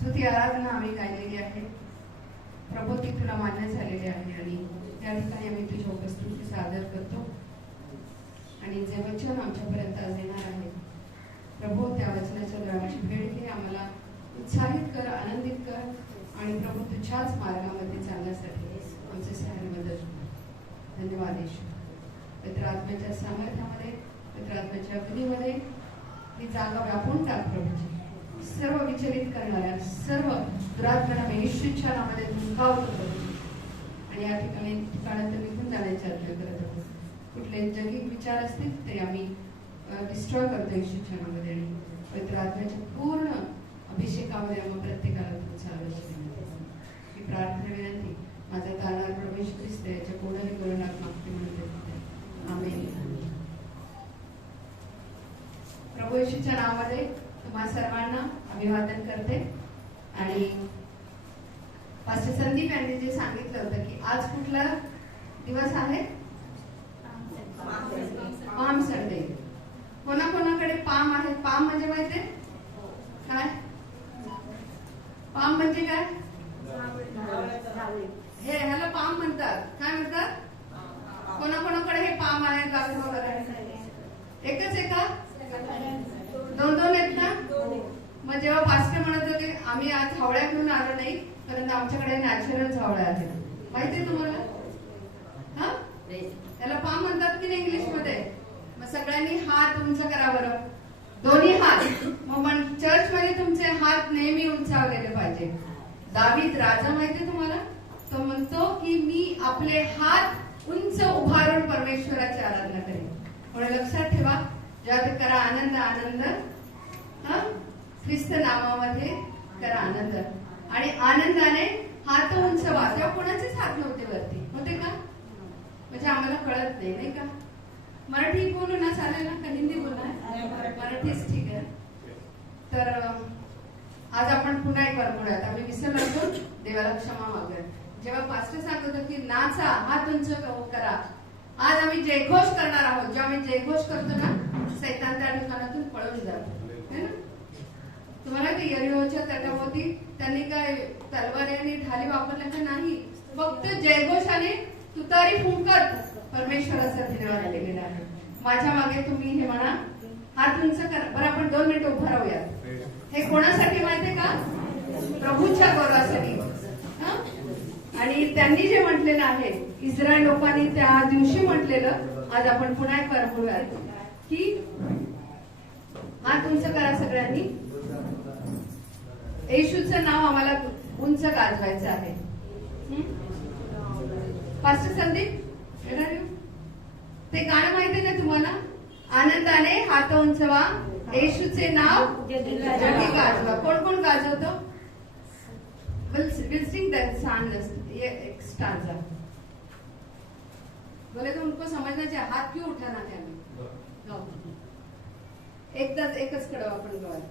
स्तुती आराधना आम्ही गायलेली आहे. प्रभू ती तुला मान्य झालेली आहे आणि त्या ठिकाणी आम्ही तुझ्या उपस्थिती सादर करतो. आणि जे वचन आमच्यापर्यंत आज येणार आहे प्रभू, त्या वचनाच्या द्वाराची भेट घे. आम्हाला उत्साहित कर, आनंदित कर आणि प्रभू तुझ्याच मार्गामध्ये चालण्यासाठी आमचे सहाय्य मदत. धन्यवाद येशू. पवित्र आत्म्याच्या सामर्थ्यामध्ये, पवित्र आत्म्याच्या अग्नीमध्ये ही जागा व्यापून टाक प्रभूजी. सर्व विचलित करणाऱ्या सर्व दुरात्म्यांना येशूच्या नावामध्ये धुंकावतो प्रभूजी. आणि या ठिकाणात निघून जाण्याची आज्ञा करत आहोत. कुठले जगिक विचार असतील ते आम्ही डिस्ट्रॉय करतो येशूच्या नावामध्ये. आणि पवित्र आत्म्याच्या पूर्ण अभिषेकामध्ये आम्ही प्रत्येकाला तुमचा आलोचना ही प्रार्थना विनंती माझा तारणार प्रभू येशू ख्रिस्त याच्या कोणाने करुणात मागते म्हणते. आमेन. प्रभू येशूच्या नावामध्ये तुम्हा सर्वांना अभिवादन करते. आणि पास्टर संदीप यांनी जे सांगितलं होतं की आज कुठला दिवस आहे? Palm Sunday. कोणाकोणाकडे पाम आहे? पाम म्हणजे माहितीये काय? पाम म्हणजे काय? हे ह्याला पाम म्हणतात. काय म्हणतात? कोणाकोणाकडे हे पाम आहे? एकच आहे का? दोन दोन आहेत ना? मग जेव्हा पास्टर म्हणत होते आम्ही आज हावळ्याकडून आलो नाही, परंतु आमच्याकडे नॅचरल हावळ्या आहेत. माहितीये तुम्हाला? हा, त्याला पाम म्हणतात की नाही इंग्लिश मध्ये? मग सगळ्यांनी हात उंच करा बरं, दोन्ही हात. मग चर्च मध्ये तुमचे हात नेहमी उंचावलेले पाहिजे. दावीद राजा माहितीये तुम्हाला? तो म्हणतो की मी आपले हात उंच उभारून परमेश्वराची आराधना करेन. म्हणून लक्षात ठेवा, जेव्हा ते करा आनंद आनंद, ख्रिस्त नामामध्ये करा आनंद. आणि आनंदाने हात उंच व्हा. तेव्हा कोणाचेच हात नव्हते वरती, होते का? म्हणजे आम्हाला कळत नाही, नाही का? मराठी बोलू ना चालेल ना? का हिंदी बोलणार? मराठीच ठीक आहे. तर आज आपण पुन्हा एक बार बोलूयात. आम्ही विसरलो होतो, देवाला क्षमा मागूया. जेव्हा पास्टर सांगत होतो की नाचा, हात उंच करा, आज आम्ही जयघोष करणार आहोत. जेव्हा आम्ही जयघोष करतो ना, सैतान त्या ठिकाणातून पळून जातो. तुम्हाला ते यरीहोच्या तटाभोवती त्यांनी काय तलवारी आणि ढाली वापरल्या का? नाही. फक्त जयघोषाने तुतारी फुंकत परमेश्वराचा धन्यवाद केलेला आहे. माझ्या मागे तुम्ही हे म्हणा, हात उंच करा. बरं, आपण 2 मिनिटं उभं राहूयात. हे कोणासाठी माहितीये का? प्रभूच्या गौरवासाठी. आणि त्यांनी जे म्हटलेलं आहे, इस्रायल लोकांनी त्या दिवशी म्हटलेलं, आज आपण पुन्हा एक बार बोलूयात की हात उंच करा सगळ्यांनी. येशूचं नाव आम्हाला उंच गाजवायचं आहे. पास्टर संदीप, ते गाणं माहिती ना तुम्हाला? आनंदाने हात उंच व्हा, येशूचे नाव जगी गाजवा. कोण कोण गाजवतो? We'll sing that song, एक स्टांजा. बोले तो उनको समझना चाहिए, हाथ क्यों उठाना चाहिए? एकच कडव आपण गावात.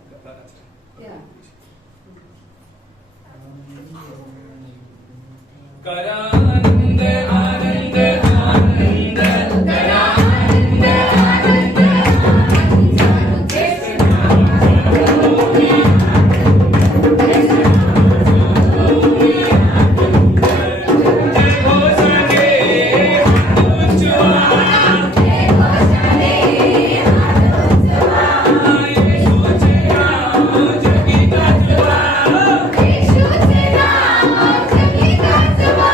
करा आनंद आनंद आनंद, करा आनंद आनंद आनंद, जय नाम जय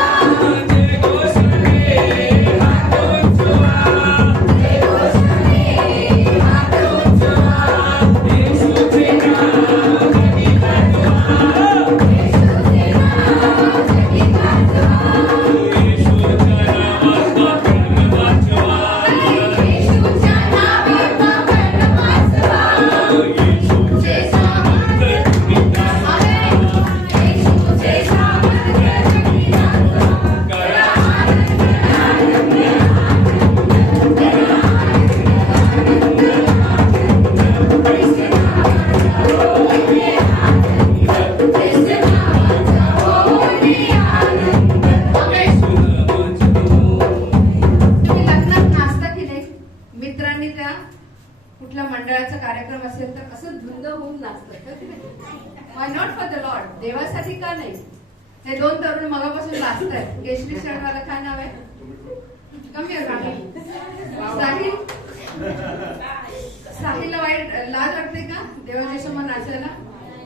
Jai फॉर द लॉर्ड, देवासाठी का नाही? हे दोन तरुण मगापासून लाजतायत. केशरी शर्टवाला काय नाव आहे? कमी आहे साहिल. साहिलला वाईट लाज वाटते का देवाच्या समोर नाचायला?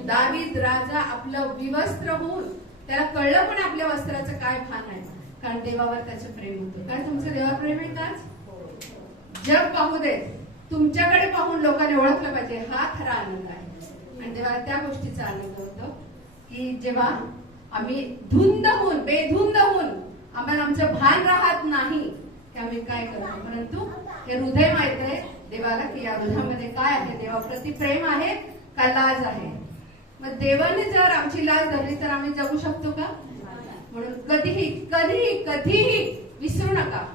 दावीद राजा आपलं विवस्त्र होऊन त्याला कळलं पण आपल्या वस्त्राचं काय भान आहे, कारण देवावर त्याचं प्रेम होतं. काय तुमचं देवावर प्रेम आहे का? जग पाहू देत, तुमच्याकडे पाहून लोकांनी ओळखलं पाहिजे हा खरा आनंद आहे. आणि देवाला त्या गोष्टीचा आनंद होतो की जेव्हा आम्ही धुंद होऊन बेधुंद होऊन आम्हाला आमचं भान राहत नाही की आम्ही काय करतो, परंतु हे हृदय माहित आहे देवाला की या हृदयामध्ये काय आहे, देवाप्रती प्रेम आहे का लाज आहे. मग देवाने जर आमची लाज धरली तर आम्ही जगू शकतो का? म्हणून कधीही कधीही कधीही विसरू नका,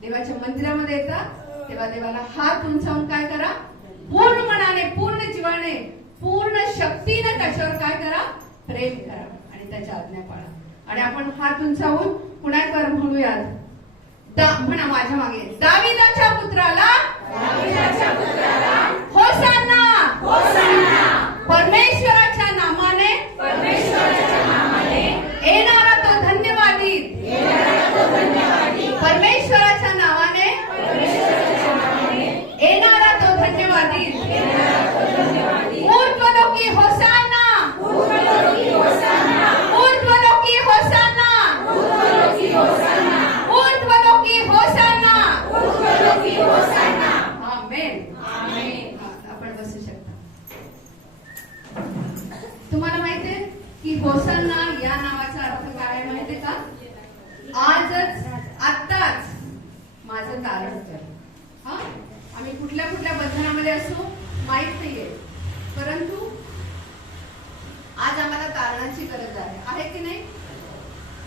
देवाच्या मंदिरामध्ये येतात तेव्हा देवाला हात उंचावून काय करा, पूर्ण मनाने पूर्ण जीवाने पूर्ण शक्तीने त्याच्यावर काय करा, प्रेम करा आणि त्याच्या आज्ञा पाळा. आणि आपण हात उंचावून पुण्यावर म्हणूयात, म्हणा माझ्या मागे, दाविदाच्या पुत्राला होसाना, परमेश्वराच्या नामाने येणारा तो धन्यवादी, परमेश्वराच्या नावाने येणारा तो धन्यवादी, ऊर्ध्वलोकी होसाना, ऊर्ध्वलोकी होसाना, ऊर्ध्वलोकी होसाना, आमेन. आपण बसू शकता. तुम्हाला माहितीये की होसाना या नावाचा अर्थ काय आहे माहितीये का? आजच आत्ताच माझं तारण कर. हा, आम्ही कुठल्या कुठल्या बंधनामध्ये असू माहित नाहीये, परंतु आज आम्हाला तारणाची गरज आहे की नाही?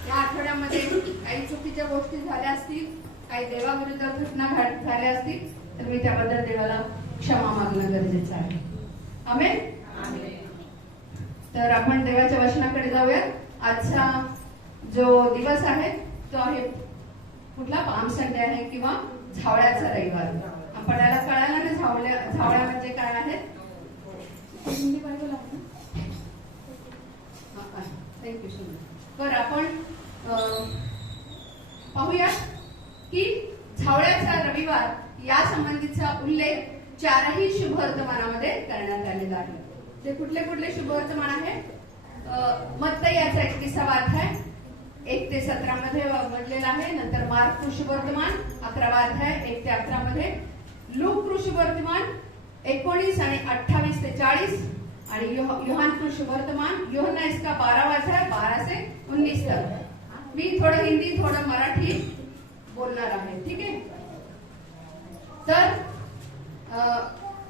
या आठवड्यामध्ये काही चुकीच्या गोष्टी झाल्या असतील, काही देवाविरुद्ध घटना झाल्या असतील तर मी त्याबद्दल देवाला क्षमा मागणं गरजेचं आहे. आमेन. तर आपण देवाच्या वचनाकडे जाऊया. आजचा जो दिवस आहे तो आहे कुठला? पाम संडे आहे किंवा झावळ्याचा रविवार. आपल्याला कळायला ना झावळ्या म्हणजे काय आहे? Thank you so much. तर आपण पाहूया की झावळ्याचा रविवार या संबंधीचा उल्लेख चारही शुभ वर्तमानामध्ये करण्यात आलेला आहे. ते कुठले कुठले शुभ वर्तमान आहे? मत्ती याचा 31वा अध्याय 1 ते 17 मध्ये म्हटलेला आहे. नंतर मार्क शुभ वर्तमान 11वा अध्याय 1 ते 11 मध्ये, लूक शुभ वर्तमान 19 आणि 28 ते 40, आणि योहान शुभ वर्तमान योहन्ना इसका 12वा अध्याय 12 से 19 तक. मी थोडं हिंदी थोडं मराठी बोलणार आहे, ठीक आहे? तर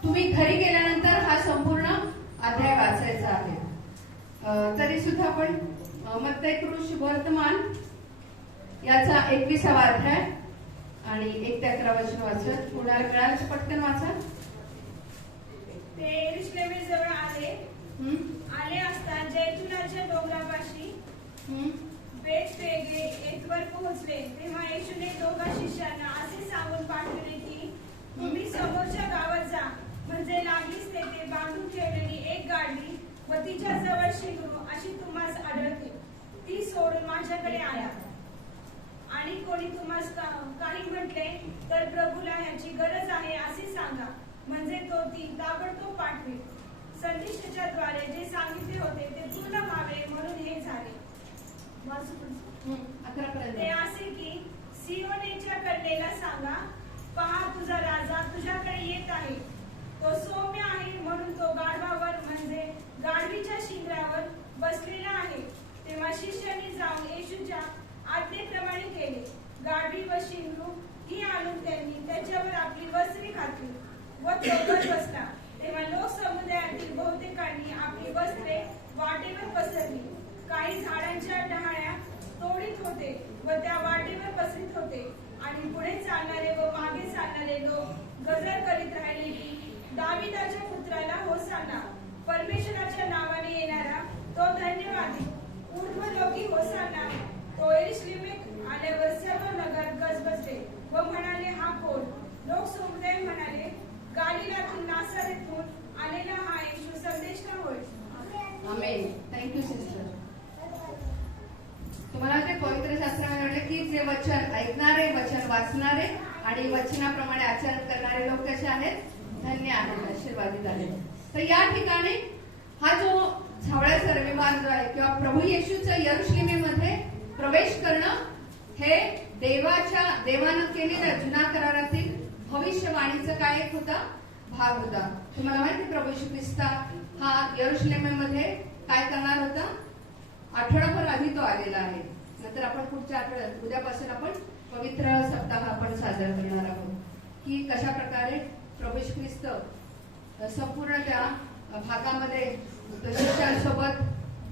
तुम्ही घरी गेल्यानंतर हा संपूर्ण अध्याय वाचायचा आहे. तरी सुद्धा आपण मत्ती शुभ वर्तमान याचा 21वा अध्याय आणि 1 ते 11 वचन वाचत. कोणाला मिळालं तर पटकन वाचा. ते यरूशलेमेजवळ आले असता जैतुनाच्या डोंगरापाशी बेतफेगे येथवर पोहोचले. तेव्हा येशूने दोघा शिष्यांना असे सांगून पाठवले की तुम्ही समोरच्या गावात जा, म्हणजे लागलीच तेथे बांधून ठेवलेली एक गाडी व तिच्या जवळ शिंगरू अशी तुम्हास आढळते, ती सोडून माझ्याकडे आला. आणि कोणी तुम्हास काही म्हटले तर प्रभूला ह्याची गरज आहे असे सांगा, म्हणजे तो ती ताबडतोब पाठवेल. संदेशाच्या द्वारे जे सांगितले होते ते पूर्ण व्हावे म्हणून हे झाले. ते असे की सियोनेच्या कन्येला सांगा, पहा तुझा राजा तुझ्याकडे येत आहे, तो सौम्य आहे म्हणून तो गाढवावर म्हणजे गाढवीच्या शिंगरावर बसलेला आहे. तेव्हा शिष्यांनी जाऊन येशूच्या आज्ञेप्रमाणे केले. गाढवी व शिंगरू ही आणून त्यांनी त्याच्यावर आपली वस्त्रे घातली व तो वर बसला. तेव्हा लोक समुदायातील बहुतेकांनी आपली वस्त्रे वाटेवर पसरली. काही झाडांच्या डहाळ्या तोडीत होते व त्या वाटेवर पसरत होते. आणि पुढे चालणारे व मागे चालणारे लोक गजर करीत राहिले की दाविदाच्या पुत्राला होसाना, परमेश्वराच्या नावाने येणारा तो धन्यवादी, ऊर्ध्वलोकी होसाना. तो यरूशलेमेत आल्यावर सर्व नगर गजबजले व म्हणाले हा कोण? लोक समुदाय म्हणाले गलिलातून नासरेतून आलेला हा येशू संदेशना होय. आमेन. थँक्यू. Thank you sister. तुम्हाला ते पवित्र शास्त्रामध्ये म्हटलं की जे वचन ऐकणारे, वचन वाचणारे आणि वचनाप्रमाणे आचरण करणारे लोक कसे आहेत? धन्य आहेत, आशीर्वादित आहेत. तर या ठिकाणी हा जो सावळ्याचा रविवार जो आहे किंवा प्रभू येशूचं यरुशलेमेमध्ये प्रवेश करणं हे देवानं केलेल्या जुना करारातील भविष्यवाणीचं काय एक होता भाग होता. तुम्हाला माहिती प्रभू येशू ख्रिस्त हा यरुशलेमेमध्ये काय करणार होता? आठवडाभर आधी तो आलेला आहे. नंतर आपण पुढच्या आठवड्यात उद्यापासून आपण पवित्र सप्ताह आपण साजरा करणार आहोत की कशा प्रकारे प्रभू येशू ख्रिस्त संपूर्ण त्या भागामध्ये शिष्यांसोबत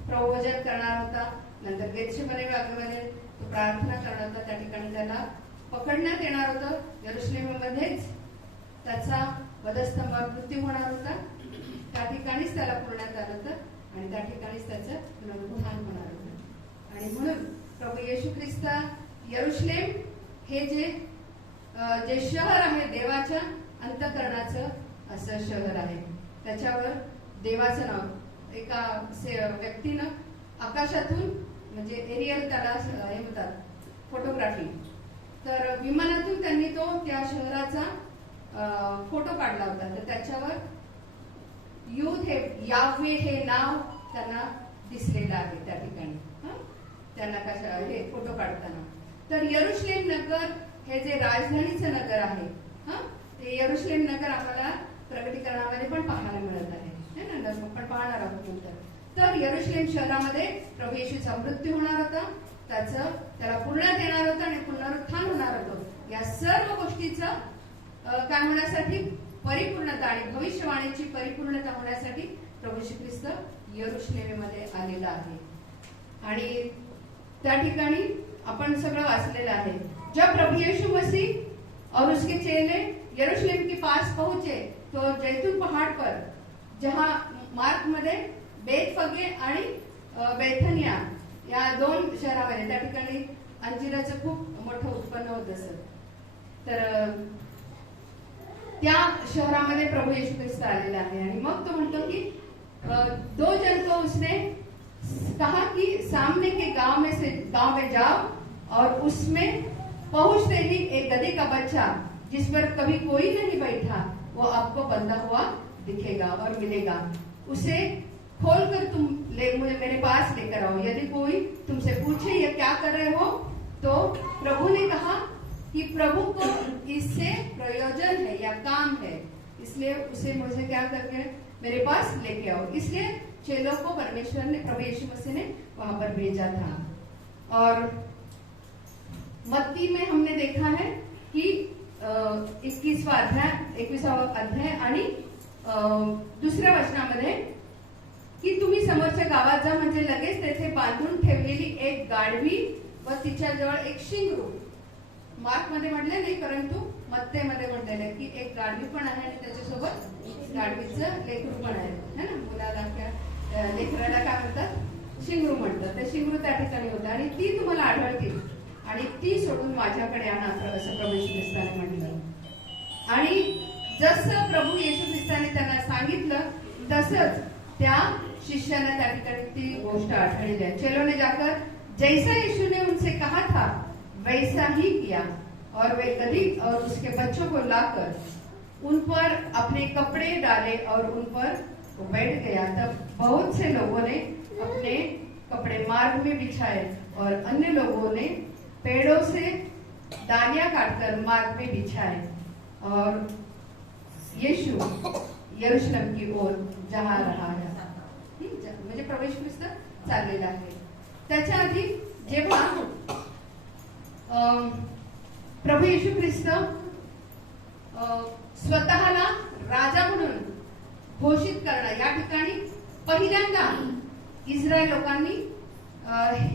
प्रवचन करणार होता. नंतर गेतसेमने बागेमध्ये तो प्रार्थना करणार होता. त्या ठिकाणी त्याला पकडण्यात येणार होतं. यरुशलेममध्येच त्याचा वधस्तंभावर मृत्यू होणार होता. त्या ठिकाणीच त्याला पुरण्यात आलं होतं आणि त्या ठिकाणीच त्याचं पुनरुत्थान होणार होतं. आणि म्हणून प्रभू येशू ख्रिस्त यरुशलेम हे जे शहर आहे देवाच्या अंतःकरणाचं असं शहर आहे. त्याच्यावर देवाचं नाव एका व्यक्तीनं आकाशातून म्हणजे एरियल त्याला हे म्हणतात फोटोग्राफी, तर विमानातून त्यांनी तो त्या शहराचा फोटो काढला होता. तर त्याच्यावर युथ हे यावे हे नाव त्यांना दिसलेलं आहे त्या ठिकाणी त्यांना कशा हे फोटो काढताना. तर यरुशलेम नगर हे जे राजधानीचं नगर आहे ते यरुशलेम नगर आम्हाला प्रगटीकरणामध्ये पण पाहायला मिळत आहे ना, आपण पाहणार आहोत नंतर. तर यरुशलेम शहरामध्ये प्रभू येशूचा मृत्यू होणार होता, त्याला पुरण्यात येणार होतं आणि पुनरुत्थान होणार होतं. या सर्व गोष्टीचं काय होण्यासाठी परिपूर्णता आणि भविष्यवाणीची परिपूर्णता होण्यासाठी प्रभू येशू ख्रिस्त यरुशलेमेमध्ये आलेला आहे. आणि त्या ठिकाणी आपण सगळं वाचलेलं आहे. जब प्रभु यीशु मसीह और उसके चेले यरूशलेम के पास पहुंचे तो जैतून पहाड़ पर जहां मार्क मध्ये बेतफगे आणि बेथनिया या दोन शहरामध्ये त्या ठिकाणी अंजिराचं खूप मोठं उत्पन्न होत असत. तर त्या शहरामध्ये प्रभू येशू ख्रिस्त आलेला आहे. आणि मग तो म्हणतो की 2 जन को उसने कहा कि सामने के गांव में जाओ और उसमें पहुंचते ही एक गधे का बच्चा जिस पर कभी कोई नहीं बैठा वो आपको बंधा हुआ दिखेगा और मिलेगा. उसे खोलकर तुम मुझे मेरे पास लेकर आओ. यदि कोई तुमसे पूछे ये क्या कर रहे हो तो प्रभु ने कहा कि प्रभु को इससे प्रयोजन है या काम है, इसलिए उसे मुझे क्या करके मेरे पास लेके आओ. इसलिए चेलों को परमेश्वर ने प्रभु यीशु मसीह ने वहां पर भेजा था. और मत्ती में हमने देखा है कि 21वां अध्याय आणि 2ऱ्या वचनामध्ये की तुम्ही समोरच्या गावात जा म्हणजे लगेच तेथे बांधून ठेवलेली एक गाढवी व तिच्याजवळ एक शिंगरू. मार्क मध्ये म्हटले नाही परंतु मत्तेमध्ये म्हटलेलं आहे की एक गाढवी पण आहे आणि त्याच्यासोबत गाढवीचं लेकरू पण आहे ना. मुलाला लेकराला काय म्हणतात? शिंगरू म्हणतात. ते शिंगरू त्या ठिकाणी होतं आणि ती तुम्हाला आढळतील आणि ती सोडून माझ्याकडे आणा असं प्रभू येशू ख्रिस्ताने म्हटलं. आणि जसं प्रभू येशू ख्रिस्ताने त्यांना सांगितलं तसंच त्या शिष्याने त्या ठिकाणी ती गोष्ट आढळली आहे. चेलों ने जाकर जैसा यीशु ने उनसे कहा था वैसा ही किया और वे गधी और उसके बच्चों को लाकर उन पर अपने कपड़े डाले और उन पर वो बैठ गया. तब बहुत से लोगों ने अपने कपड़े मार्ग में बिछाए और अन्य लोगों ने पेड़ों से डालियां काटकर मार्ग में बिछाए और यीशु यरूशलेम की ओर जा रहा है. म्हणजे प्रवेश ख्रिस्त चाललेला आहे. त्याच्या आधी जेव्हा प्रभू येशू ख्रिस्त स्वतःला राजा म्हणून घोषित करणं या ठिकाणी पहिल्यांदा इस्रायल लोकांनी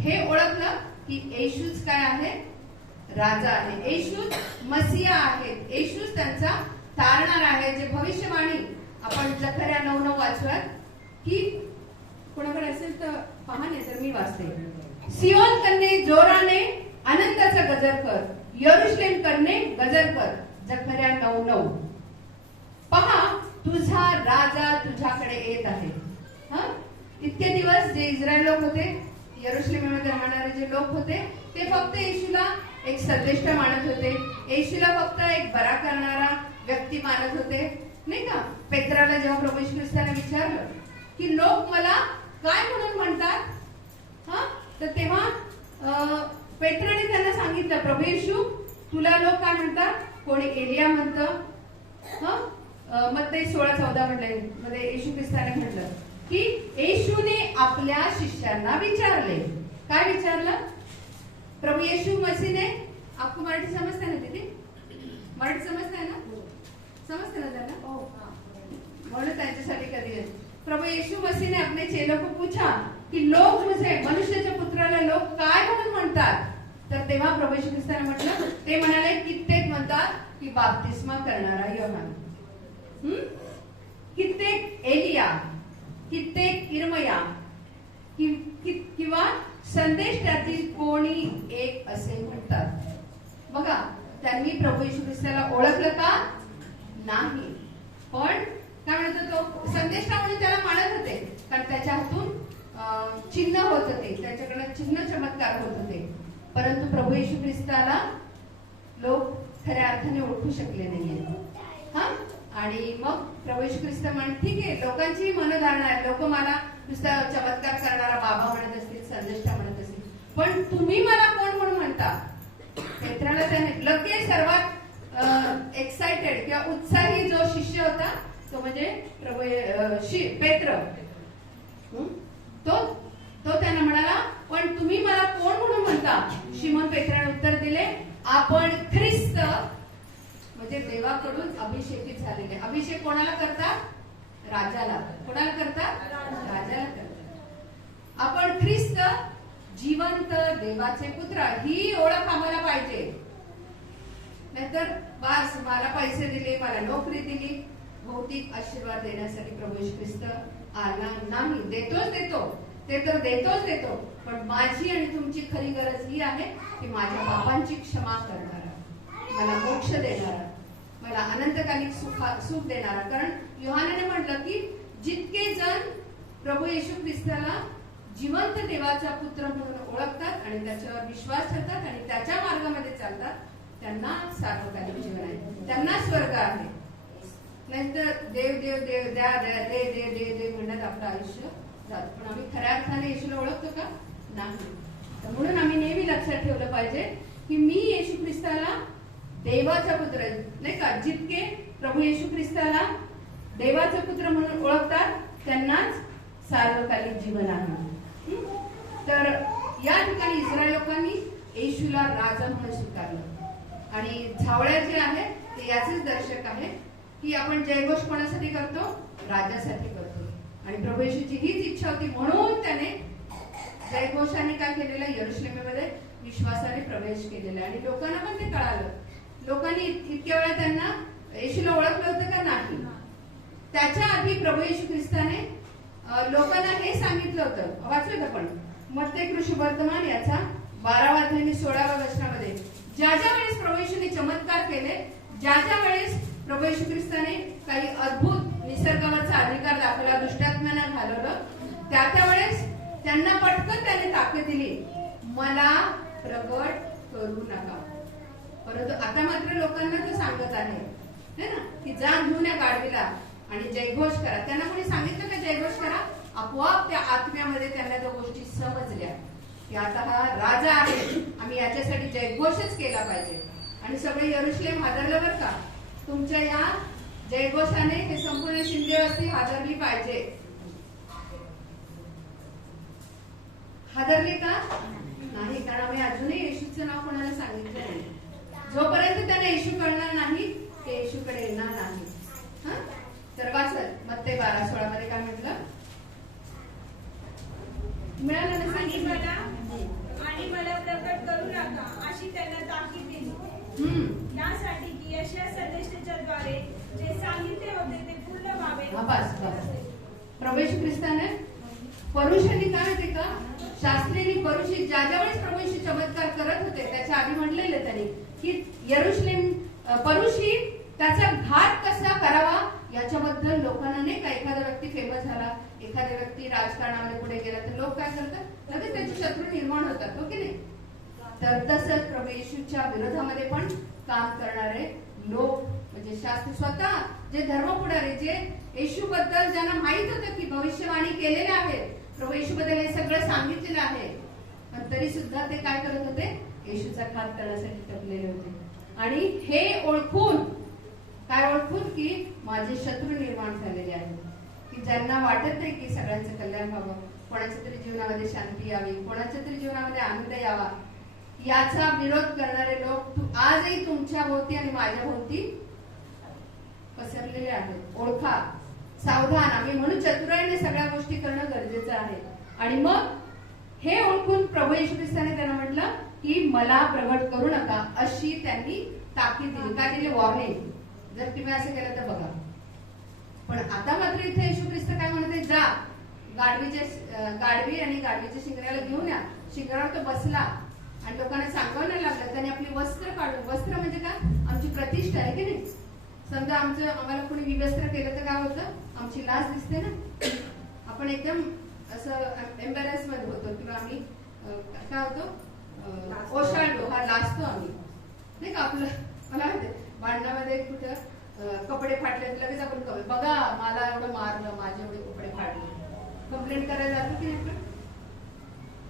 हे ओळखलं की येशूच काय आहे? राजा आहे. येशूच मसीहा आहेत. येशूच त्यांचा तारणार आहे. जे भविष्यवाणी आपण जकर्या 9:9 वाचूयात की कोणाकडे असेल तर पहा नाही तर मी वाचते. सियोन कन्ये जोराने आनंदाचा गजर कर, यरूशलेम कन्ये गजर कर. जकर्या 9:9. पहा तुझा राजा तुझ्याकडे येत आहे. इतके दिवस जे इस्रायल लोक होते, यरुशलेममध्ये राहणारे जे लोक होते, ते फक्त येशूला एक संदेष्टा मानत होते, येशूला फक्त एक बरा करणारा व्यक्ती मानत होते, नाही का? पेत्राला जेव्हा प्रभू येशू ख्रिस्ताने विचारलं की लोक मला काय म्हणून म्हणतात, हा, तर तेव्हा पेत्राने त्यांना सांगितलं, प्रभू येशू तुला लोक काय म्हणतात? कोणी एलिया म्हणतं, मत्ती 16:14 मध्ये येशू ख्रिस्ताने म्हटलं की येशूने आपल्या शिष्यांना विचारले. काय विचारलं? प्रभू येशू मसीने, आपको मराठी समजते ना दीदी? मराठी समजते ना? समजते ना त्यांना? म्हणून त्यांच्यासाठी कधी प्रभू येशू मसीह ने अपने चेलों को पूछा कि लोग मुझे, मनुष्याच्या पुत्राला लोक काय म्हणून म्हणतात? तर तेव्हा प्रभू येशू ख्रिस्ताने म्हटलं, ते म्हणाले कित्येक म्हणतात की बाप्तिस्मा करणारा योहान, कित्येक एलिया, कित्येक इर्मया किंवा संदेश त्यातील कोणी एक असे म्हणतात. बघा, त्यांनी प्रभू येशू ख्रिस्ताला ओळखलं का? नाही. पण काय म्हणतो, तो संदेशा म्हणून त्याला मानत होते, कारण त्याच्या हातून चिन्ह होत होते, त्याच्याकडे चिन्ह चमत्कार होत होते. परंतु प्रभू येशू ख्रिस्ताला लोक खऱ्या अर्थाने ओळखू शकले नाहीये. हा, आणि मग प्रभू येशू ख्रिस्त म्हण, ठीक आहे, लोकांची मनोधारणा आहे, लोक मला नुसता चमत्कार करणारा बाबा म्हणत असतील, संदेष्टा म्हणत असतील, पण तुम्ही मला कोण म्हणून म्हणता? पेत्राला त्याने लगेच सर्वात एक्साइटेड किंवा उत्साही जो शिष्य होता तो म्हणजे प्रभू पेत्र, तो त्यांना म्हणाला, पण तुम्ही मला कोण म्हणून म्हणता? शिमोन पेत्राने उत्तर दिले, आपण ख्रिस्त, म्हणजे देवाकडून अभिषेकित झालेले. अभिषेक कोणाला करतात? राजाला. कोणाला करतात? राजाला करतात. आपण ख्रिस्त जिवंत देवाचे पुत्र, ही ओळख आम्हाला पाहिजे. नाहीतर बस मला पैसे दिले, मला नोकरी दिली, भौतिक आशीर्वाद देण्यासाठी प्रभू येशू ख्रिस्त आला नाही. देतो, ते तर देतो, पण माझी आणि तुमची खरी गरज ही आहे की माझ्या पापांची क्षमा करणारा, मला मोक्ष देणारा, मला अनंतकालिक सुख देणारा. कारण योहानाने म्हटलं की जितके जण प्रभू येशू ख्रिस्ताला जिवंत देवाचा पुत्र म्हणून ओळखतात आणि त्याच्यावर विश्वास ठेवतात आणि त्याच्या मार्गामध्ये चालतात, त्यांना सार्वकालिक जीवन आहे, त्यांना स्वर्ग आहे. नाहीतर देव देव देव द्या दे दे दे दे म्हणण्यात आपलं आयुष्य जातं. पण आम्ही खऱ्या अर्थाने येशूला ओळखतो का? नाही. म्हणून आम्ही नेहमी लक्षात ठेवलं पाहिजे की मी येशू ख्रिस्ताला देवाचा पुत्र, नाही का? जितके प्रभू येशू ख्रिस्ताला देवाचा पुत्र म्हणून ओळखतात त्यांनाच सार्वकालिक जीवन आहे. तर या ठिकाणी इस्रायल लोकांनी येशूला राजा म्हणून स्वीकारलं आणि झावळ्या जे आहे ते याचेच दर्शक आहे की आपण जयघोष कोणासाठी करतो? राजासाठी करतो. आणि प्रभू येशूची हीच इच्छा होती, म्हणून त्याने जयघोषाने काय केलेलं? यरुशलेममध्ये विश्वासाने प्रवेश केलेला. आणि लोकांना पण ते कळालं. लोकांनी इतक्या वेळा त्यांना येशूला ओळखलं होतं का? नाही. त्याच्या आधी प्रभू येशू ख्रिस्ताने लोकांना हे सांगितलं होतं, वाचलं आपण मत्ती सुवर्तमान याचा 12वा अध्याय आणि 16व्या वचनामध्ये, ज्या ज्या वेळेस प्रभू येशूने चमत्कार केले, ज्या ज्या वेळेस प्रभू येशू ख्रिस्ताने काही अद्भुत निसर्गावरचा अधिकार दाखवला, दुष्टात्म्यांना घालवलं, त्या वेळेस त्यांना पटकन त्याने ताकद दिली, मला प्रगट करू नका. परंतु आता मात्र लोकांना तो सांगत आहे ना की जा घेऊन या गाडवीला आणि जयघोष करा. त्यांना कोणी सांगितलं का जयघोष करा? आपोआप त्या आत्म्यामध्ये त्यांना त्या गोष्टी समजल्या की आता हा राजा आहे, आम्ही याच्यासाठी जयघोषच केला पाहिजे. आणि सगळे यरुशलेम हादरलं बरं का. तुमच्या या जयघोषाने हे संपूर्ण शिंदे वस्ती हादरली पाहिजे. हादरली का? नाही, कारण आम्ही अजूनही येशूचं नाव कोणाला सांगितलं नाही. जोपर्यंत त्यांना येशू कळणार नाही ते येशूकडे येणार नाही. तर वाचत मत्ती 12:16 मध्ये काय म्हटलं? मिळालं ना? आणि मला प्रकट करू नका अशी त्यांना ताकीद दिली, यासाठी की यशाया संदेशाच्याद्वारे जे सांगितले होते ते पूर्ण व्हावे. बस प्रभू येशू ख्रिस्ताने परुषांनी काय होते का? शास्त्रींनी परुषी ज्या ज्या वेळेस प्रभू येशू चमत्कार करत होते त्याच्या आधी म्हटलेलं त्यांनी की यरुशलेम परुषी त्याचा घात कसा करावा याच्याबद्दल लोकांना नाही का, एखादा व्यक्ती फेमस झाला, एखादा व्यक्ती राजकारणामध्ये पुढे गेला तर लोक काय करतात, लगेच त्याचे शत्रू निर्माण होतात, हो की नाही? तर तसंच प्रभू येशूच्या विरोधामध्ये पण काम करणारे लोक म्हणजे शास्त्री स्वतः जे धर्मपुढारी, जे येशू बद्दल ज्यांना माहित होतं की भविष्यवाणी केलेले आहे, प्रभू येशू बद्दल हे सगळं सांगितलेलं आहे, पण तरी सुद्धा ते काय करत होते, येशूचा घात करण्यासाठी टपलेले होते. आणि हे ओळखून काय ओळखून की माझे शत्रू निर्माण झालेले आहेत, की ज्यांना वाटत नाही की सगळ्यांचं कल्याण व्हावं, कोणाच्या तरी जीवनामध्ये शांती यावी, कोणाच्या तरी जीवनामध्ये आनंद यावा, याचा विरोध करणारे लोक आजही तुमच्या भोवती आणि माझ्या भोवती पसरलेले आहेत. ओळखा, सावधान. आम्ही म्हणून चतुराईने सगळ्या गोष्टी करणं गरजेचं आहे. आणि मग हे ओळखून प्रभू येशू ख्रिस्ताने त्यांना म्हटलं की मला प्रगट करू नका, अशी त्यांनी ताकीद दिली. काय दिली? वॉर्निंग. जर तुम्ही असं केलं तर बघा. पण आता मात्र इथे येशू ख्रिस्त काय म्हणते, जा गाढवी आणि गाढवीच्या शिंगऱ्याला घेऊन या. शिंगरावर तो बसला आणि लोकांना सांगावं नाही लागलं. त्याने आपली वस्त्र काढून, वस्त्र म्हणजे काय, आमची प्रतिष्ठा आहे की नाही. समजा आम्हाला कोणी विवस्त्र केलं तर काय होतं, आमची लाज दिसते ना, आपण एकदम असं एम्बॅरेसमेंट होतो किंवा आम्ही काय होतो, ओशाळतो, हा लाजतो आम्ही नाही का. आपलं मला माहिती भांडणामध्ये कुठं कपडे फाटले तर लगेच आपण बघा मला एवढं मारलं, माझे एवढे कपडे फाटले, कंप्लेंट करायला जातो की नाही आपण.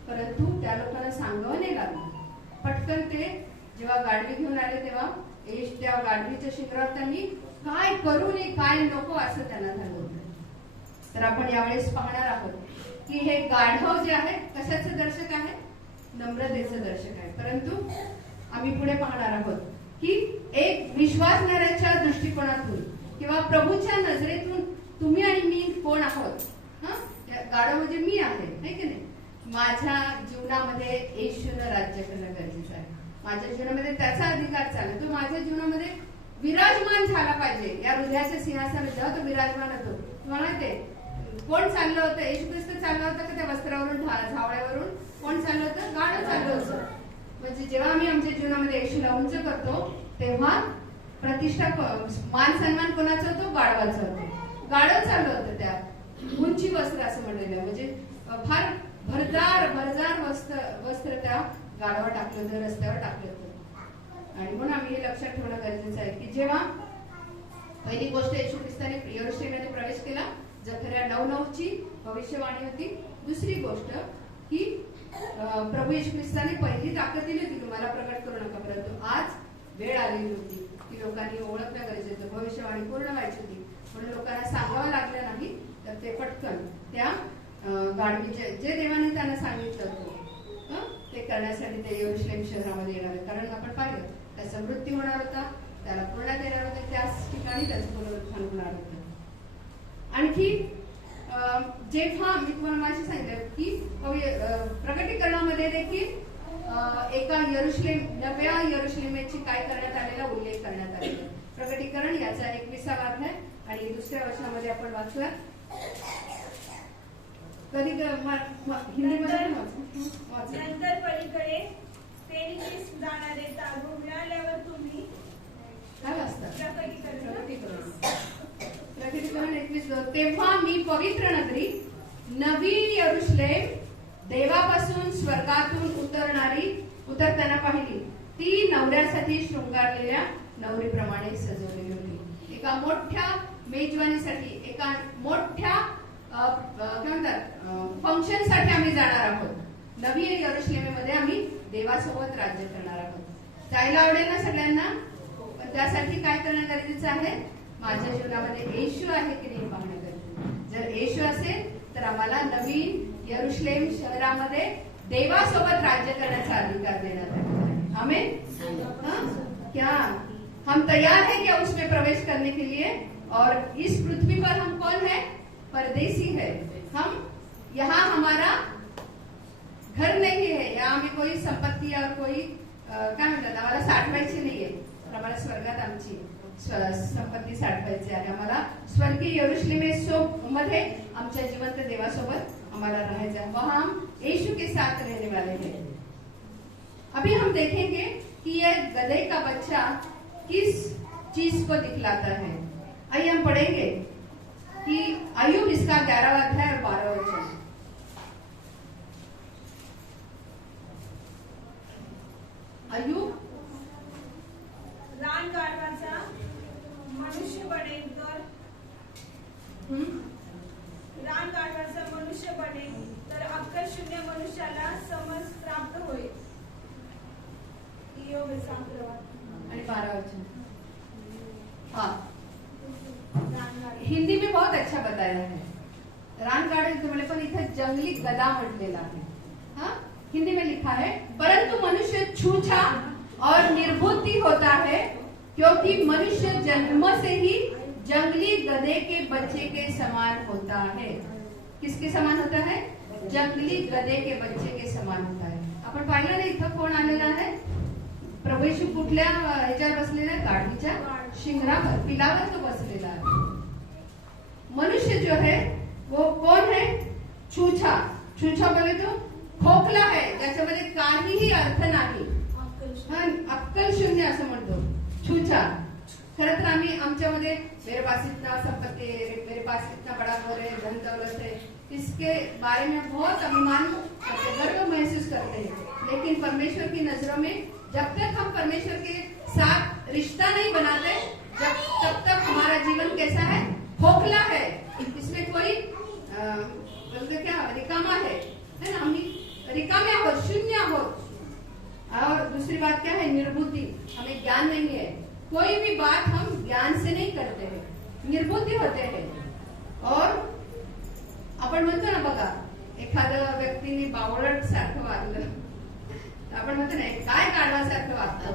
परंतु त्या लोकांना सांगावं नाही लागलं. पटकन ते जेव्हा गाढवी घेऊन आले तेव्हा त्या गाढवीच्या शिखरावर त्यांनी काय करू नये, काय नको असं त्यांना झालं होतं. तर आपण यावेळेस पाहणार आहोत की हे गाढव जे आहे कशाचं दर्शक आहे, नम्रतेचं दर्शक आहे. परंतु आम्ही पुढे पाहणार आहोत की एक विश्वासणाऱ्याच्या दृष्टिकोनातून किंवा प्रभूच्या नजरेतून तुम्ही आणि मी कोण आहोत. गाढव म्हणजे मी आहे, नाही की नाही. माझ्या जीवनामध्ये येशूनं राज्य करणं गरजेचं आहे. माझ्या जीवनामध्ये त्याचा अधिकार चालला, तो माझ्या जीवनामध्ये विराजमान झाला पाहिजे. या हृदयाच्या सिंहासनावर जेव्हा तो विराजमान होतो, तुम्हाला माहितीये कोण चाललं होतं, येशू ख्रिस्त चाललं होतं का त्या वस्त्रावरून, झावळ्यावरून कोण चाललं होतं, गाढव चाललं होतं. म्हणजे जेव्हा आम्ही आमच्या जीवनामध्ये येशूला उंच करतो तेव्हा प्रतिष्ठा, मान सन्मान कोणाचा होतो, गाढवाचा होतो. गाढव चाललं होतं त्या उंची वस्त्र असं म्हणलेलं, म्हणजे फार भरदार वस्त्र त्या गाढवावर टाकलं होतं, रस्त्यावर टाकलं होतं. आणि म्हणून आम्ही हे लक्षात ठेवणं गरजेचं आहे की जेव्हा पहिली गोष्ट येशू ख्रिस्ताने यरूशलेममध्ये प्रवेश केला, जकर्या 9:9ची भविष्यवाणी होती. दुसरी गोष्ट की प्रभू येशू ख्रिस्ताने पहिली ताकद दिली होती की मला प्रगट करू नका, परंतु आज वेळ आलेली होती की लोकांनी ओळखणं गरजेचं होतं, भविष्यवाणी पूर्ण व्हायची होती. म्हणून लोकांना सांगावं लागलं नाही, तर ते पटकन त्या गाढवीचे जे देवाने त्यांना सांगितलं होतं ते करण्यासाठी ते यरूशलेम शहरामध्ये येणार आहे. कारण आपण पाहिलं त्याचा मृत्यू होणार होता, त्याला पुण्यात येणार होतं, त्याच ठिकाणी त्याचं पुनरुत्थान होणार होतं. आणखी जेव्हा मी तुम्हाला माझी सांगितलं की प्रकटीकरणामध्ये देखील एका नव्या यरूशलेमेची काय करण्यात आलेला उल्लेख करण्यात आलेला. प्रकटीकरण याचा 21वा अध्याय आणि दुसऱ्या वचनामध्ये आपण वाचूया. कधी हिंदीमध्ये नंतर पलीकडे फेनिक्स जाणारे ताबू मिळाल्यावर तुम्ही काय वाचता, प्रकटीकरण 21. तेव्हा मी पवित्र नगरी नवी यरूशलेम देवापासून स्वर्गातून उतरताना पाहिली. ती नवऱ्यासाठी शृंगारलेल्या नवरीप्रमाणे सजवलेली होती. एका मोठ्या मेजवानीसाठी, एका मोठ्या काय म्हणतात फंक्शन साठी आम्ही जाणार आहोत. नवी यरूशलेमेमध्ये आम्ही देवासोबत राज्य करणार आहोत. जायला आवडेल ना सगळ्यांना, पण त्यासाठी काय करणं गरजेचं आहे, माझ्या जीवनामध्ये येशू आहे की नाही पाहणं गरजेचं. जर येशू असेल तर आम्हाला नवीन यरूशलेम शहरामध्ये देवासोबत राज्य करण्याचा अधिकार देण्यात आला. आमेन. क्या हम तैयार हैं क्या उसमें प्रवेश करने के लिए? और इस पृथ्वी पर हम कौन है, परदेसी है. हम यहाँ हमारा घर नहीं है, यहाँ हमें कोई संपत्ती और कोई काय म्हणतात आम्हाला साठवायची नाहीये. आम्हाला स्वर्गात आमची संपत्ती साठवायची आहे. आम्हाला स्वर्गीय यरूशलेमेमध्ये आमच्या जिवंत देवासोबत आम्हाला राहायचं है. वहां हम यीशु के साथ रहने वाले हैं. अभी हम देखेंगे कि यह गधे का बच्चा किस चीज को दिखलाता है। आइए हम पढ़ेंगे कि अय्यूब इसका 11वां अध्याय और 12वां वचन। अय्यूब रान गाढवाचा मनुष्य बनेल तर रान गाढवाचा मनुष्य बनेल तर अक्कल शून्य मनुष्याला समज प्राप्त होईल। इयोब 7वां आणि 12वां वचन। हाँ, रान गाढव हिंदी में बहुत अच्छा बताया है। रानगाडे तुम्हाला पण इथे जंगली गदा म्हटलेला आहे। हाँ, हिंदी में लिखा है, परंतु मनुष्य छूछा और निर्बुद्धि होता है, क्योंकि मनुष्य जन्म से ही जंगली गधे के बच्चे के समान होता है। किसके समान होता है? जंगली गधे के बच्चे के समान होता है। आपण पाहिलं ना इथं कोण आलेला आहे? प्रभू येशू कुठल्या ह्याच्यावर बसलेला आहे? गाढवीच्या शिंगरावर, पिलावर तो बसलेला आहे। मनुष्य जो है वो कौन है? छूछा। छूछा बोले तो खोकला आहे, ज्याच्यामध्ये काहीही अर्थ नाही। अक्कल शून्य असं म्हणतो छूछा। खरं तर आम्ही आमच्यामध्ये मेरे पास इतना संपत्ति है, मेरे पास इतना बड़ा घर है, धन दौलत है, इसके बारे में बहुत अभिमान करते, गर्व महसूस करते हैं। लेकिन परमेश्वर की नजरों में जब तक हम परमेश्वर के साथ रिश्ता नहीं बनाते, तब तक हमारा जीवन कैसा है? खोखला है। इसमें कोई बोलते क्या रिकामा है ना? हम रिकामे आहोत, शून्य आहोत। और दूसरी बात क्या है? निर्बुद्धि। हमें ज्ञान नहीं है, कोई भी बात हम ज्ञान से नहीं करते हैं, निर्बुद्धि होते हैं। और आपण म्हणतो ना बघा, एखाद्या व्यक्तीने बावळट सारखं वागलं, आपण म्हणतो ना काय गाढवासारखं वागतं,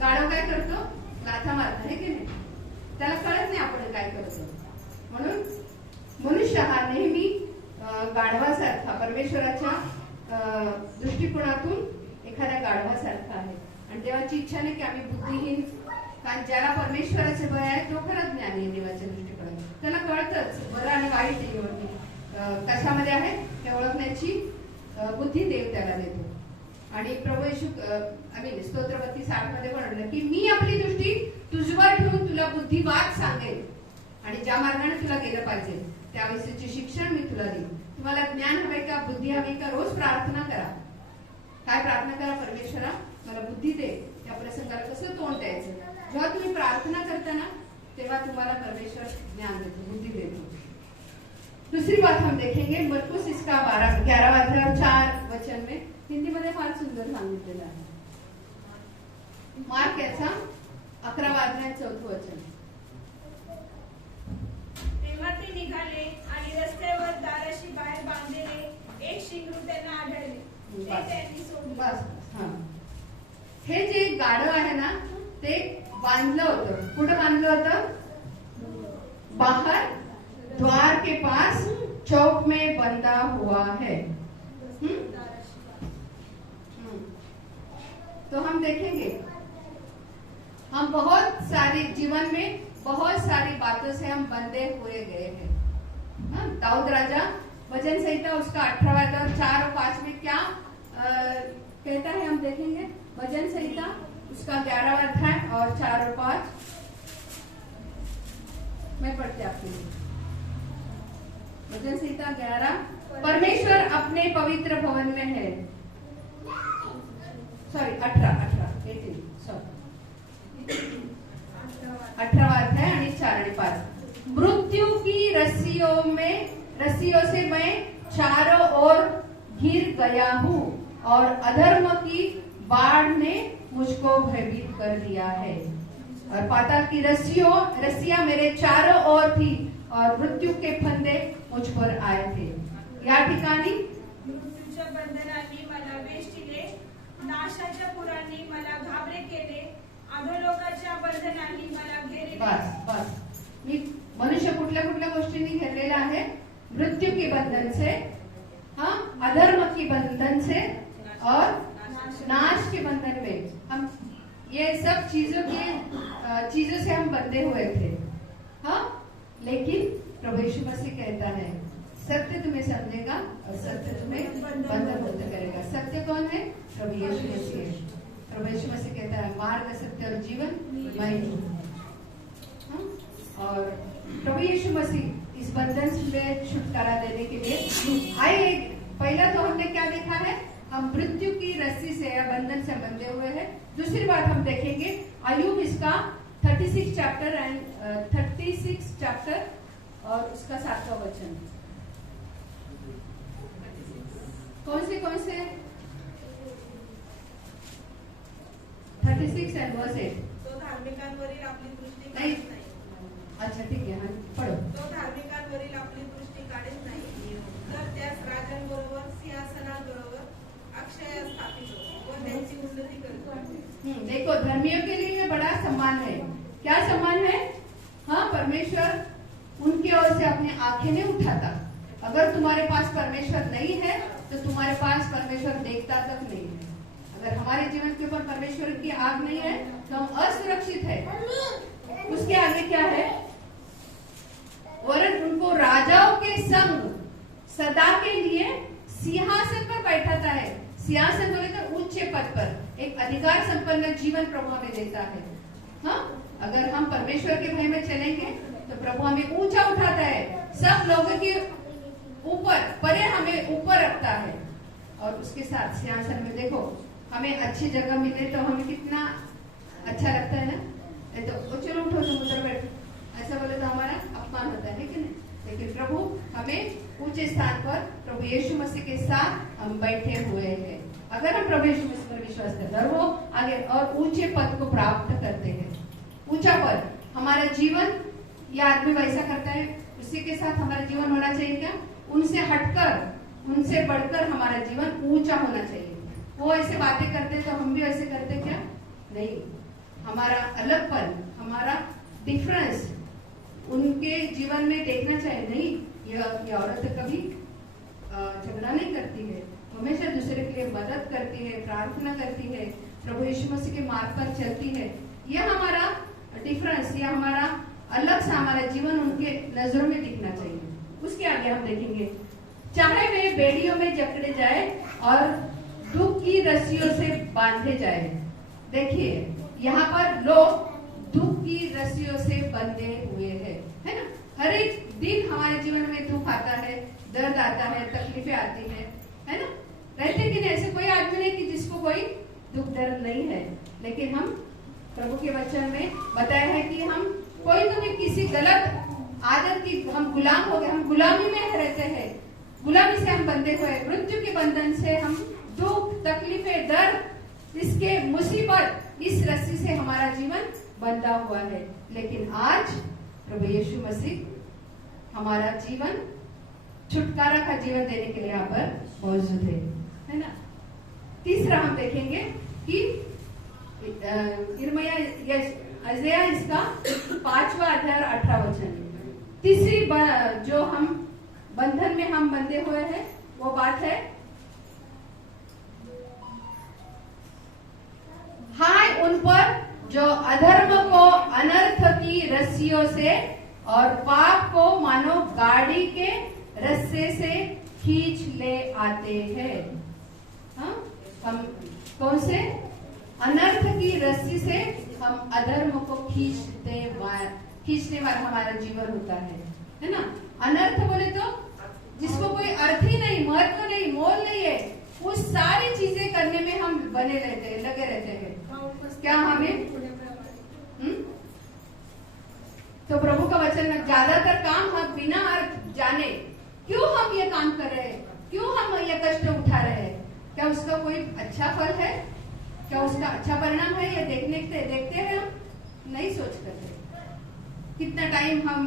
गाढव काय करतो? लाथा मारतो, है की नाही? त्याला कळत नाही आपण काय करतो। म्हणून मनुष्य हा नेहमी गाढवासारखा, परमेश्वराच्या दृष्टिकोनातून एखाद्या गाढवासारखा आहे। आणि देवाची इच्छा नाही की आम्ही बुद्धिहीन, कारण ज्याला परमेश्वराचे भय आहे तो खरंच ज्ञानी आहे देवाच्या दृष्टिकोनात। त्याला कळतच बरं आणि वाईट कशामध्ये आहे हे ओळखण्याची बुद्धी देव त्याला देतो। आणि प्रभू येशू आम्ही स्तोत्र 32:8 मध्ये म्हणलं की मी आपली दृष्टी तुझवर ठेवून तुला बुद्धिवाद सांगेन आणि ज्या मार्गाने तुला गेलं पाहिजे त्याविषयीचे शिक्षण मी तुला देईन। तुम्हाला ज्ञान हवे का? बुद्धी हवी का? रोज प्रार्थना करा। काय प्रार्थना करा? परमेश्वरा मला बुद्धी दे, त्या प्रसंगाला कसं तोंड द्यायचं। जेव्हा तुम्ही प्रार्थना करता ना तेव्हा तुम्हाला परमेश्वर ज्ञान देतो, बुद्धि देतो। दूसरी बात हम देखेंगे मरकुस इसका 11वां अध्याय 4 वचन में, हिंदी मध्ये फार सुंदर सांगितलेलं आहे। मार्क याचा 11वां अध्याय 4 वचन। तेव्हा ते निघाले आणि रस्त्यावर दाराशी बाहेर बांधलेले एक शिंगरू त्यांना आढळले, ते त्यांनी सोडले। बस हाँ, हे जे गाढव आहे ना ते बांधलं होतं। कुठं बांधलं होतं? बाहर द्वार के पास चौक में बंधा हुआ है। तो हम देखेंगे, हम बहुत सारी जीवन में बहुत सारी बातों से हम बंधे हुए गए हैं। दाऊद राजा भजन संहिता उसका 18वां अध्याय 4 और 5 में क्या कहता है हम देखेंगे। भजन संहिता उसका 11वां अध्याय और 4 और 5 मैं पढ़ती आपके लिए। भजन संहिता 11, परमेश्वर अपने पवित्र भवन में है। सॉरी 18 अध्याय आणि 4 आणि 5। मृत्यु की रस्सियों से मैं चारों ओर घिर गया हूँ और अधर्म की बाढ़ ने मुझको भयभीत कर दिया है। और पाताल की रस्सियां मेरे चारों ओर थी और मृत्यू के फंदे मुझ पर आए थे। या ठिकाणी मृत्यूच्या बंधनांनी मला वेष्टिले, नाशाच्या पुरांनी मला घाबरे केले, अधोलोकाच्या बंधनांनी मला घेरले। बस मी मनुष्य कुठल्या कुठल्या गोष्टींनी घेरलेला आहे? मृत्यू के बंधन से, हाँ, अधर्म की बंधन से और नाश के बंधन में। हम ये सब चीजों से हम बंधे हुए थे। हाँ, लेकिन प्रभु यीशु मसीह कहता है सत्य तुम्हें समझेगा और सत्य तुम्हें बंधन मुक्त करेगा। सत्य कौन है? प्रभु यीशु मसीह है। प्रभु यीशु मसीह कहता है मार्ग, सत्य और जीवन मैं हूँ। और प्रभु यीशु मसीह इस बंधन से छुटकारा देने के लिए आए। पहला तो हमने क्या देखा है, हम मृत्यु की रस्सी से या बंधन से बंधे हुए हैं। दूसरी बात हम देखेंगे अय्यूब इसका 36 चैप्टर और उसका 7वां वचन। कौन से 36 and verse 8। तो धार्मिकांवरील आपली दृष्टी नाही। काढत नाही। अच्छा ठीक आहे, हा पढो। तो धार्मिकांवरील आपली दृष्टी काढत नाही, तर त्यास राजांबरोबर सिंहासनाबरोबर अक्षय स्थापितो व त्यांची उन्नती करतो। देखो धर्मियों के लिए ये बड़ा सम्मान है। क्या सम्मान है? हाँ, परमेश्वर उनकी ओर से अपनी आंखें नहीं उठाता। अगर तुम्हारे पास परमेश्वर नहीं है तो तुम्हारे पास परमेश्वर देखता तक नहीं है। अगर हमारे जीवन के ऊपर परमेश्वर की आग नहीं है तो हम असुरक्षित है। उसके आगे क्या है? वरन उनको राजाओं के संग सदा के लिए सिंहासन पर बैठाता है। सिंहासन बोले तो ऊंचे पद पर एक अधिकार संपन्न जीवन प्रभु हमें देता है। हाँ, अगर हम परमेश्वर के भय में चलेंगे तो प्रभु हमें ऊंचा उठाता है, सब लोगों के ऊपर परे हमें ऊपर रखता है। और उसके साथ सिंहासन में देखो, हमें अच्छी जगह मिले तो हमें कितना अच्छा लगता है ना। तो चलो उठो, तुम उधर बैठो, ऐसा बोले तो हमारा अपमान होता है कि नहीं। लेकिन प्रभु हमें ऊंचे स्थान पर प्रभु यीशु मसीह के साथ हम बैठे हुए हैं। अगर हम प्रभु यीशु मसीह पर विश्वास करते हैं और वो आगे और ऊंचे पद को प्राप्त करते हैं। ऊंचा पद, हमारा जीवन, यह आदमी वैसा करता है, उसी के साथ हमारा जीवन होना चाहिए क्या? उनसे हटकर, उनसे बढ़कर हमारा जीवन ऊंचा होना चाहिए। वो ऐसे बातें करते तो हम भी ऐसे करते क्या? नहीं। हमारा अलगपन, हमारा डिफरेंस उनके जीवन में देखना चाहिए। नहीं, यह औरत कभी झगड़ा नहीं करती है, हमेशा दूसरे के लिए मदद करती है, प्रार्थना करती है, प्रभु यीशु मसीह के मार्ग पर चलती है। यह हमारा डिफरेंस, यह हमारा अलग सा हमारा जीवन उनके नजरों में दिखना चाहिए। उसके आगे हम देखेंगे, चाहे वे बेड़ियों में जकड़े जाए और दुख की रस्सियों से बांधे जाए। देखिए यहाँ पर लोग दुख की रस्सियों से बंधे हुए हैं, है ना। हर एक दिन हमारे जीवन में दुख आता है, दर्द आता है, तकलीफें आती है ना। रहते कि नहीं, ऐसे कोई आदमी नहीं कि जिसको कोई दुख दर्द नहीं है। लेकिन हम प्रभु के वचन में बताया है कि हम कोई तो भी किसी गलत आदत की हम गुलाम हो गए, हम गुलामी में रहते हैं, गुलामी से हम बंधे हुए, मृत्यु के बंधन से हम दुख, तकलीफें, दर्द, इसके मुसीबत, इस रस्सी से हमारा जीवन बंधा हुआ है। लेकिन आज प्रभु यीशु मसीह हमारा जीवन, छुटकारा का जीवन देने के लिए यहाँ पर मौजूद है ना। तीसरा हम देखेंगे कि अज़ेया इसका 5वां अध्याय 18 वचन। तीसरी जो हम बंधन में हम बंधे हुए हैं वो बात है, हाय उन पर जो अधर्म को अनर्थ की रस्सियों से और पाप को मानो गाड़ी के रस्से से खींच ले आते हैं। हाँ? हम कौन से अनर्थ की रस्सी से हम अधर्म को खींचने वाला हमारा जीवन होता है ना। अनर्थ बोले तो जिसको कोई अर्थ ही नहीं, महत्व नहीं, मोल नहीं है, वो सारी चीजें करने में हम बने रहते हैं, लगे रहते हैं। क्या हमें तो प्रभु का वचन में ज्यादातर काम हम बिना अर्थ जाने क्यों हम ये काम कर रहे हैं, क्यों हम ये कष्ट उठा रहे हैं, क्या उसका कोई अच्छा फल है, क्या उसका अच्छा परिणाम है, ये देखते हैं हम नहीं सोच करते। कितना टाइम हम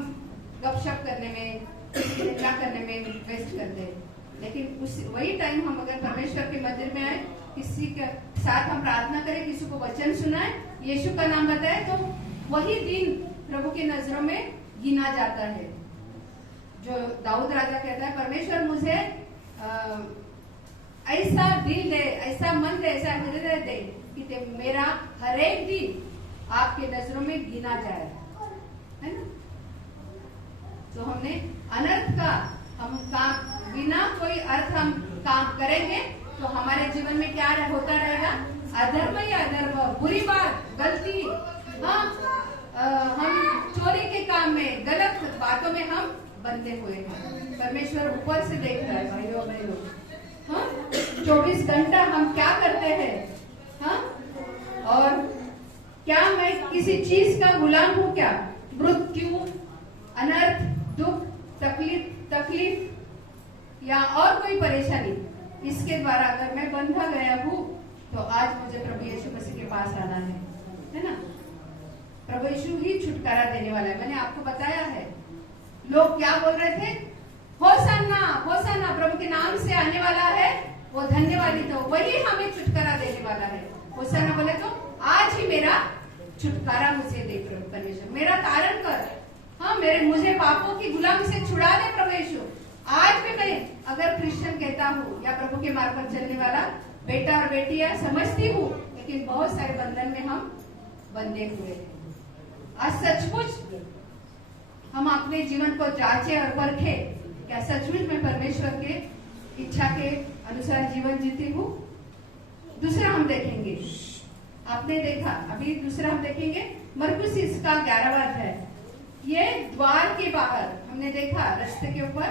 गपशप करने में, क्या करने में वेस्ट करते हैं। लेकिन उस वही टाइम हम अगर परमेश्वर के मंदिर में आए, किसी के साथ हम प्रार्थना करें, किसी को वचन सुनाए, यीशु का नाम बताए, तो वही दिन प्रभु की नजरों में गिना जाता है। जो दाऊद राजा कहता है, परमेश्वर मुझे ऐसा दिल दे, ऐसा मन दे, ऐसा हृदय दे कि मेरा हर एक दिन आपके नजरों में गिना जाए, है ना। तो हमने अनर्थ का हम काम बिना कोई अर्थ हम काम करेंगे तो हमारे जीवन में क्या होता रहेगा? अधर्म ही अधर्म, बुरी बात, गलती। हाँ, हम चोरी के काम में, गलत बातों में हम बंधे हुए हैं। परमेश्वर ऊपर से देख रहा है भाइयों बहनों। हाँ, 24 घंटा हम क्या करते हैं? हाँ, और क्या मैं किसी चीज का गुलाम हूँ क्या? मृत्यु, अनर्थ, दुख, तकलीफ या और कोई परेशानी, इसके द्वारा अगर मैं बंधा गया हूँ तो आज मुझे प्रभु यीशु मसीह के पास आना है ना? प्रभु यीशु ही छुटकारा देने वाला है। मैंने आपको बताया है, लोग क्या बोल रहे थे? होसन्ना, होसन्ना, प्रभु के नाम से आने वाला है वो धन्यवादी, तो वही हमें छुटकारा देने वाला है। होसन्ना बोले तो आज ही मेरा छुटकारा मुझे दे प्रभु परमेश्वर, मेरा तारण कर। हाँ, मुझे पापों की गुलामी से छुड़ा दे प्रभु यीशु। आज भी मैं अगर क्रिश्चियन कहता हूँ या प्रभु के मार्ग पर चलने वाला बेटा और बेटियां समझती हूँ, लेकिन बहुत सारे बंधन में हम बंधे हुए हैं। आज सचमुच हम अपने जीवन को जांचे और परखे, क्या सचमुच मैं परमेश्वर के इच्छा के अनुसार जीवन जीती हूँ? दूसरा हम देखेंगे, आपने देखा, अभी दूसरा हम देखेंगे मरकुस इसका 11वां अध्याय। ये द्वार के बाहर हमने देखा, रास्ते के ऊपर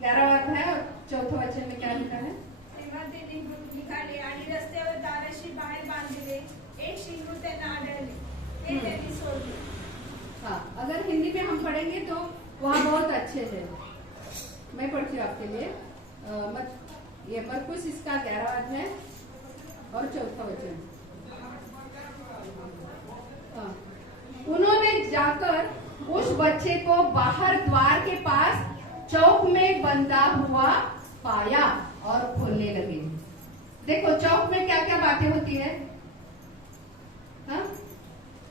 11वां अध्याय और 4थं वचन में क्या लिखा है? तेव्हा त्यांनी दूत निघाले आणि रस्त्यावर दाराशी बाहेर बांधलेले एक शिंगू त्यांना आढळले, ते त्यांनी सोडले। हाँ, अगर हिंदी में हम पढ़ेंगे तो वहाँ बहुत अच्छे है। मैं पढ़ती हूँ आपके लिए। ये मरकुस इसका 11वां अध्याय और 4था वचन। हाँ, उन्होंने जाकर उस बच्चे को बाहर द्वार के पास चौक में बंधा हुआ पाया और खोलने लगे। देखो चौक में क्या क्या बातें होती है? हाँ?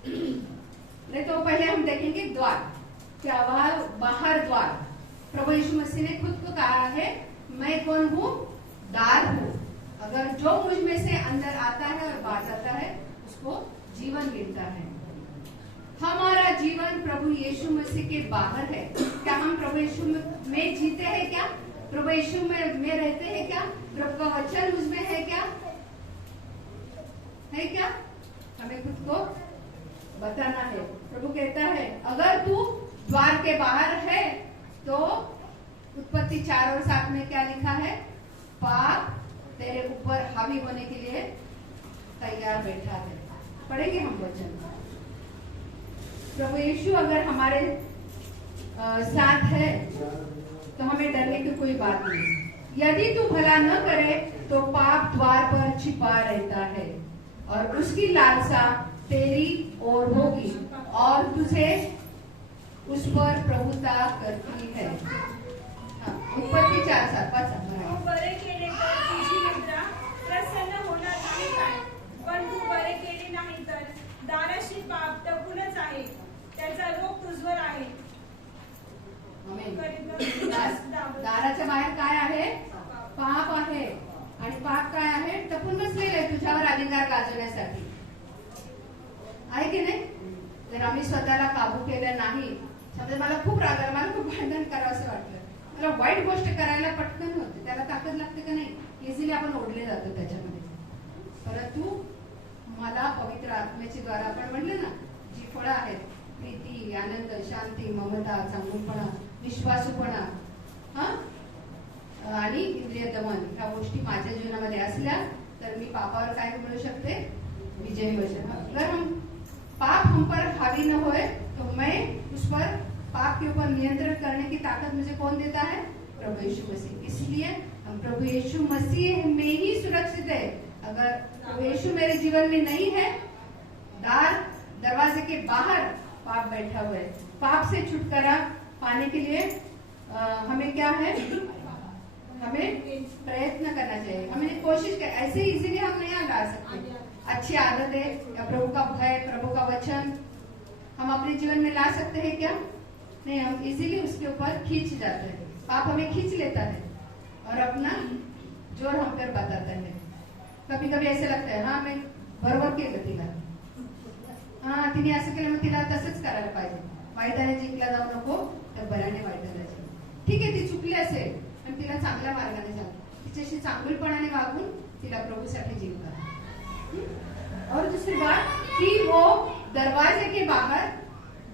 नहीं तो पहले हम देखेंगे द्वार, क्या वह बाहर द्वार। प्रभु यीशु मसीह ने खुद को कहा है, मैं कौन हूँ? द्वार हूँ। अगर जो मुझ में से अंदर आता है और बाहर आता है उसको जीवन मिलता है। हमारा जीवन प्रभु यीशु मसीह के बाहर है। क्या हम प्रभु यीशु में जीते हैं क्या? प्रभु यीशु में रहते हैं क्या? प्रभु का वचन मुझ में है क्या? है क्या? हमें खुद को बताना है। प्रभु कहता है अगर तू द्वार के बाहर है तो उत्पत्ति 4 और 7 में क्या लिखा है? पाप तेरे ऊपर हावी होने के लिए तैयार बैठा है। पढ़ेंगे हम वचन। प्रभु यीशु अगर हमारे साथ है तो हमें डरने की कोई बात नहीं। यदि तू भला न करे तो पाप द्वार पर छिपा रहता है और उसकी लालसा तेरी ओर होगी और तुझे उस पर प्रभुता करती है। उत्पत्ति 4:7 तू बरे केले तर तुझी निद्रा प्रसन्न होणार नाही काय? पण तू बरे केले नाही तर दाराशी पाप टपूनच आहे, त्याचा रोग तुझवर आहे। दाराच्या बाहेर काय आहे? पाप आहे आणि पाप काय आहे? टपून बसलेले आहे तुझ्यावर अधिकार गाजवण्यासाठी, आहे की नाही? जर आम्ही स्वतःला काबू केलं नाही, समजा मला खूप राग आला, मला खूप भांडण करावं असं वाटलं, मला वाईट गोष्ट करायला पटकन होते, त्याला ताकद लागते का नाही? इझिली आपण ओढले जातो त्याच्यामध्ये। परंतु मला पवित्र आत्म्याच्या द्वारा आपण म्हणलं ना, जी फळं आहेत प्रीती, आनंद, शांती, ममता, चांगुलपणा, विश्वासूपणा, आणि इंद्रिय दमन, ह्या गोष्टी माझ्या जीवनामध्ये असल्या तर मी पापावर काय मिळू शकते? विजय मिळू शकते। अगर हम पाप हम पर हावी न होए तो मैं उस पर पाप के ऊपर नियंत्रण करने की ताकत मुझे कौन देता है? प्रभु यीशु मसीह। इसलिए हम प्रभु यीशु मसीह में ही सुरक्षित है। अगर प्रभु यीशु मेरे जीवन में नहीं है, दरवाजे के बाहर पाप बैठा हुआ है। पाप से छुटकारा पाने के लिए हमें क्या है? हमें प्रयत्न करना चाहिए, हमें कोशिश कर। ऐसे इजीली हम नहीं ला सकते। अच्छी आदतें या प्रभु का भय, प्रभु का वचन हम अपने जीवन में ला सकते हैं क्या? नहीं, हम इजीली उसके ऊपर खींच जाते हैं। पाप हमें खींच लेता है और अपना जोर हम पर बताता है। कभी कभी ऐसे लगता है हाँ मैं बरोबर केलं तिला, हाँ तिने असं केलं मग तिला तसंच करायला पाहिजे, वाईटाने जिंकला जाऊ नको तर बऱ्याने वाईटाला जिंक। ठीक आहे, ती चुकली असेल पण तिला चांगल्या मार्गाने जा, तिच्याशी चांगुलपणाने वागून तिला प्रभूसाठी जिंका। और दूसरी बात कि वो दरवाजे के बाहर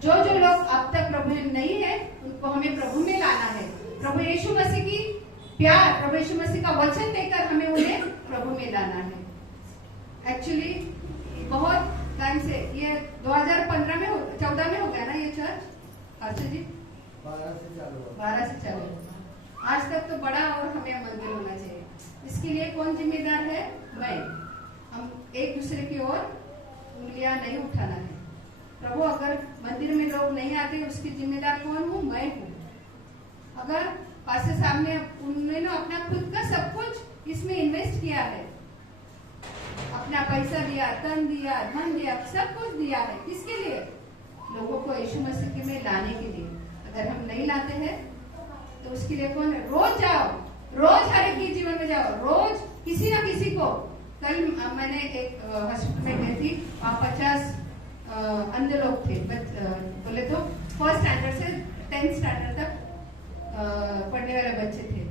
जो जो लोग अब तक प्रभु में नहीं है उनको हमें प्रभु में लाना है। प्रभु यीशु मसीह की प्यार, प्रभु यीशु मसीह का वचन देकर हमें उन्हें प्रभु में लाना है। एक्चुअली बहुत टाइम से, ये 2015 में 14 में हो गया ना ये चर्च, अर्चना जी 12 से चालू। आज तक तो बड़ा और हमें मंदिर होना चाहिए। इसके लिए कौन जिम्मेदार है? मैं। हम एक दूसरे की ओर उंगलियां नहीं उठाना है। प्रभु अगर मंदिर में लोग नहीं आते उसकी जिम्मेदार कौन हूँ? मैं हूँ। अगर पास्टर साहब ने उन्होंने अपना खुद का सब कुछ इसमें इन्वेस्ट किया है, अपना पैसा दिया, तन दिया, धन दिया, सब कुछ दिया है, किसके लिए? लोगों को यीशु मसीह में लाने के लिए। अगर हम नहीं लाते हैं तो उसके लिए कौन है? रोज जाओ, रोज हर एक के जीवन में जाओ, रोज किसी ना किसी को। कल मैंने एक हॉस्पिटल में गई थी, वहाँ 50 अंधे लोग थे, बोले तो फर्स्ट स्टैंडर्ड से 10th स्टैंडर्ड तक पढ़ने वाले बच्चे थे।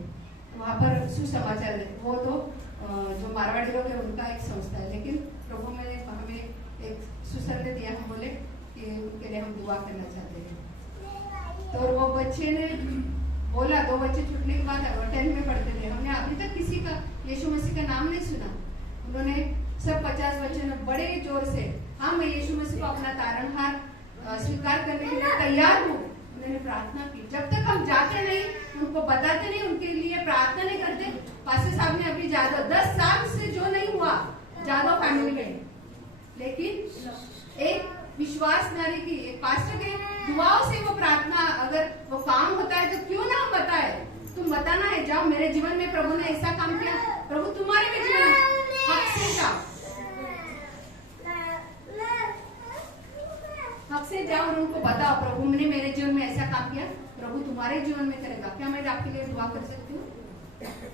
वहाँ पर सुसमाचार, वो तो जो मारवाड़ी लोग है उनका एक संस्था है, लेकिन प्रभु में हमें एक सुसंगत दिया, हम बोले कि उनके लिए हम दुआ करना चाहते हैं। तो वो बच्चे ने बोला, 2 बच्चे छूटने के बाद 10th में पढ़ते थे, हमने अभी तक किसी का यीशु मसीह का नाम नहीं सुना। उन्होंने सब 50 बच्चों ने बड़े जोर से, हाँ मैं यीशु मसीह को अपना तारणहार स्वीकार करने के लिए तैयार हूँ, उन्होंने प्रार्थना की। जब तक हम जाते नहीं, उनको बताते नहीं, उनके लिए प्रार्थना नहीं करते। पास्टर साहब ने अभी जादव 10 साल से जो नहीं हुआ जादव फैमिली में, लेकिन एक विश्वास नारी की, एक पास्टर के दुआओं से वो प्रार्थना, अगर वो काम होता है तो क्यों ना हम बताए? तुम बताना है, जाओ मेरे जीवन में प्रभु ने ऐसा काम किया, प्रभु तुम्हारे भी जीवन में हक से जाओ, हक से जाओ और उनको बताओ प्रभु ने मेरे जीवन में ऐसा काम किया, प्रभु तुम्हारे जीवन में करेगा। क्या मैं आपके लिए दुआ कर सकती हूँ?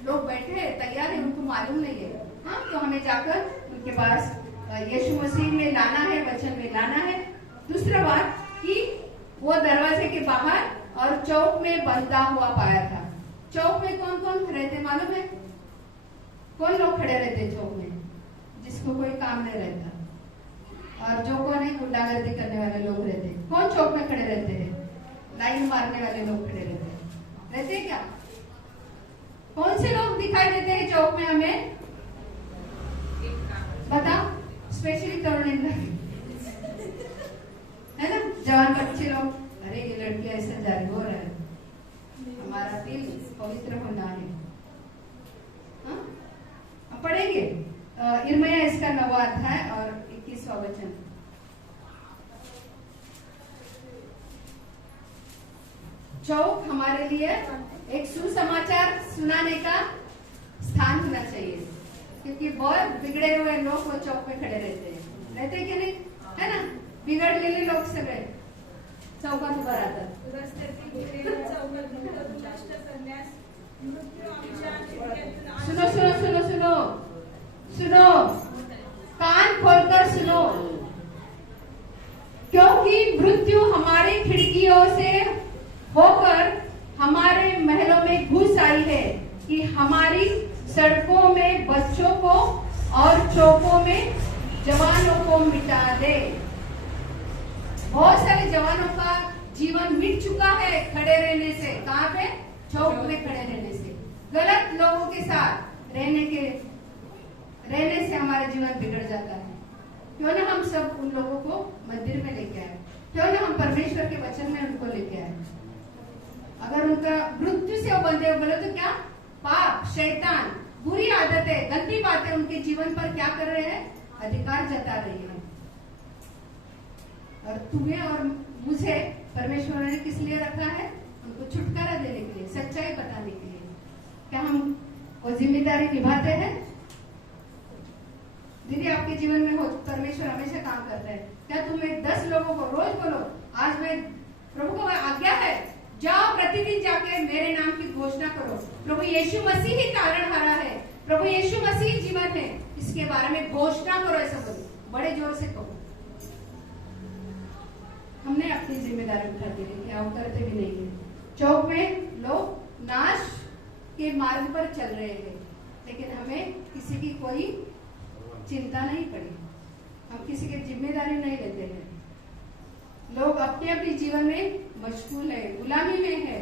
लोग बैठे हैं, तैयार है, उनको मालूम नहीं है। हाँ, तो हमें जाकर उनके पास यीशु मसीह में लाना है, वचन में लाना है। दूसरा बात कि वो दरवाजे के बाहर और चौक में बंधा हुआ पाया था। चौक में कौन कौन खड़े थे मालूम है? कौन लोग खड़े रहते चौक में? जिसको कोई काम नहीं रहता, और जो कौन है गुंडागर्दी करने वाले लोग रहते। कौन चौक में खड़े रहते हैं? लाइन मारने वाले लोग खड़े रहते हैं क्या? कौन से लोग दिखाई देते हैं चौक में हमें? बताओ, स्पेशली तरुण है ना, जवान बच्चे लोग, अरे ये लड़की ऐसा जारी हो रहा है, हमारा दिल पवित्र होना है। हाँ? अब पढ़ेंगे यिर्मयाह इसका 9वां अध्याय और 21वां वचन। चौक हमारे लिए एक सुसमाचार सुनाने का स्थान होना चाहिए, क्योंकि बहुत बिगड़े हुए लोग वो चौक पे खड़े रहते कि नहीं, है ना? बिगड़लेले लोग सगळे चौकात उभा राहतात। सुनो सुनो सुनो सुनो सुनो, कान खोलकर सुनो, क्योंकि मृत्यु हमारी खिड़कियों से होकर हमारे महलों में घुस आई है कि हमारी सड़कों में बच्चों को और चौकों में जवानों को मिटा दे। बहुत सारे जवानों का जीवन मिट चुका है खड़े रहने से। कहाँ पे? चौक में खड़े रहने से। गलत लोगों के साथ रहने से हमारा जीवन बिगड़ जाता है। क्यों ना हम सब उन लोगों को मंदिर में लेके आए, क्यों ना हम परमेश्वर के वचन में उनको लेके आए। अगर उनका मृत्यु से वो बंधे हुए, बोले तो क्या? पाप, शैतान, बुरी आदतें, गंदी बातें उनके जीवन पर क्या कर रहे हैं? अधिकार जता रही है। और तुम्हें और मुझे परमेश्वर ने किस लिए रखा है? उनको छुटकारा देने के लिए, सच्चाई बताने के लिए। क्या हम वो जिम्मेदारी निभाते हैं? दीदी, आपके जीवन में हो परमेश्वर हमेशा काम करता है। क्या तुम्हें 10 लोगों को रोज बोलो, आज मैं प्रभु को आज्ञा है, जाओ प्रतिदिन जाके मेरे नाम की घोषणा करो, प्रभु यीशु मसीह ही तारणहारा है, प्रभु यीशु मसीह जीवन है, इसके बारे में घोषणा करो। ऐसा बोलो, बड़े जोर से कहो। हमने अपनी जिम्मेदारी उठा दी है, क्या हम करते भी नहीं है। चौक में लोग नाश के मार्ग पर चल रहे हैं, लेकिन हमें किसी की कोई चिंता नहीं पड़ी, हम किसी की जिम्मेदारी नहीं लेते हैं। लोग अपने अपने जीवन में मशगूल है, गुलामी में है,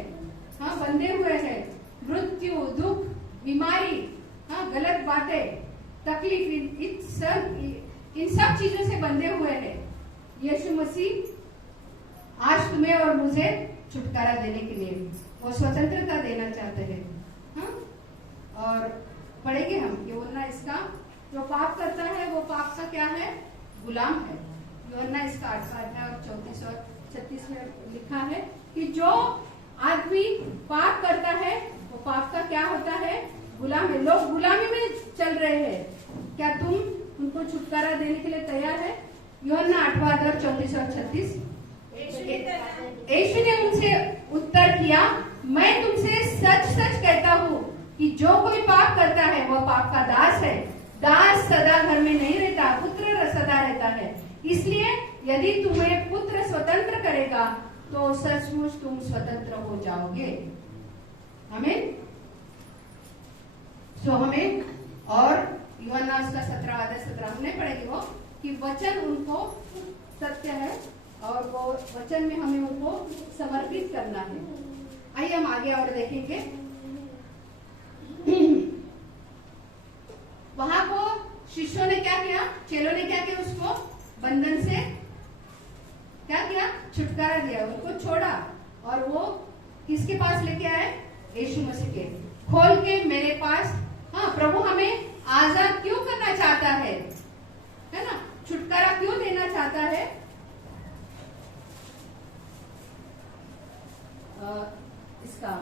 हाँ, बंधे हुए हैं। मृत्यु, दुख, बीमारी, हाँ, गलत बातें, तकलीफ, इन सब चीजों से बंधे हुए हैं। यीशु मसीह आज तुम्हें और मुझे छुटकारा देने के लिए वो स्वतंत्रता देना चाहते हैं, हाँ? और पढ़ेंगे हम यूहन्ना इसका, जो पाप करता है वो पाप का क्या है? गुलाम है। यूहन्ना इसका 8वां अध्याय और 34 और 36 में लिखा है कि जो आदमी पाप करता है वो पाप का क्या होता है? गुलाम है। लोग गुलामी में चल रहे हैं, क्या तुम उनको छुटकारा देने के लिए तैयार है? यूहन्ना 8वां अध्याय 34 और 36। यीशु ने उनसे उत्तर किया, मैं तुमसे सच सच कहता हूँ कि जो कोई पाप करता है वह पाप का दास है। दास सदा घर में नहीं रहता, पुत्र सदा रहता है। इसलिए यदि तुम्हें पुत्र स्वतंत्र करेगा तो सचमुच तुम स्वतंत्र हो जाओगे। हमें हमें और यूहन्ना उसका 17वां अध्याय 17 हमने पढ़ेगी वो कि वचन उनको सत्य है और वो वचन में हमें उनको समर्पित करना है। आइए हम आगे और देखेंगे। वहां को शिष्यों ने क्या किया? चेलों ने क्या किया? उसको बंधन से क्या किया? छुटकारा दिया, उनको छोड़ा और वो किसके पास लेके आए? यीशु मसीह के। खोल के मेरे पास, हाँ, प्रभु हमें आजाद क्यों करना चाहता है ना? छुटकारा क्यों देना चाहता है? इसका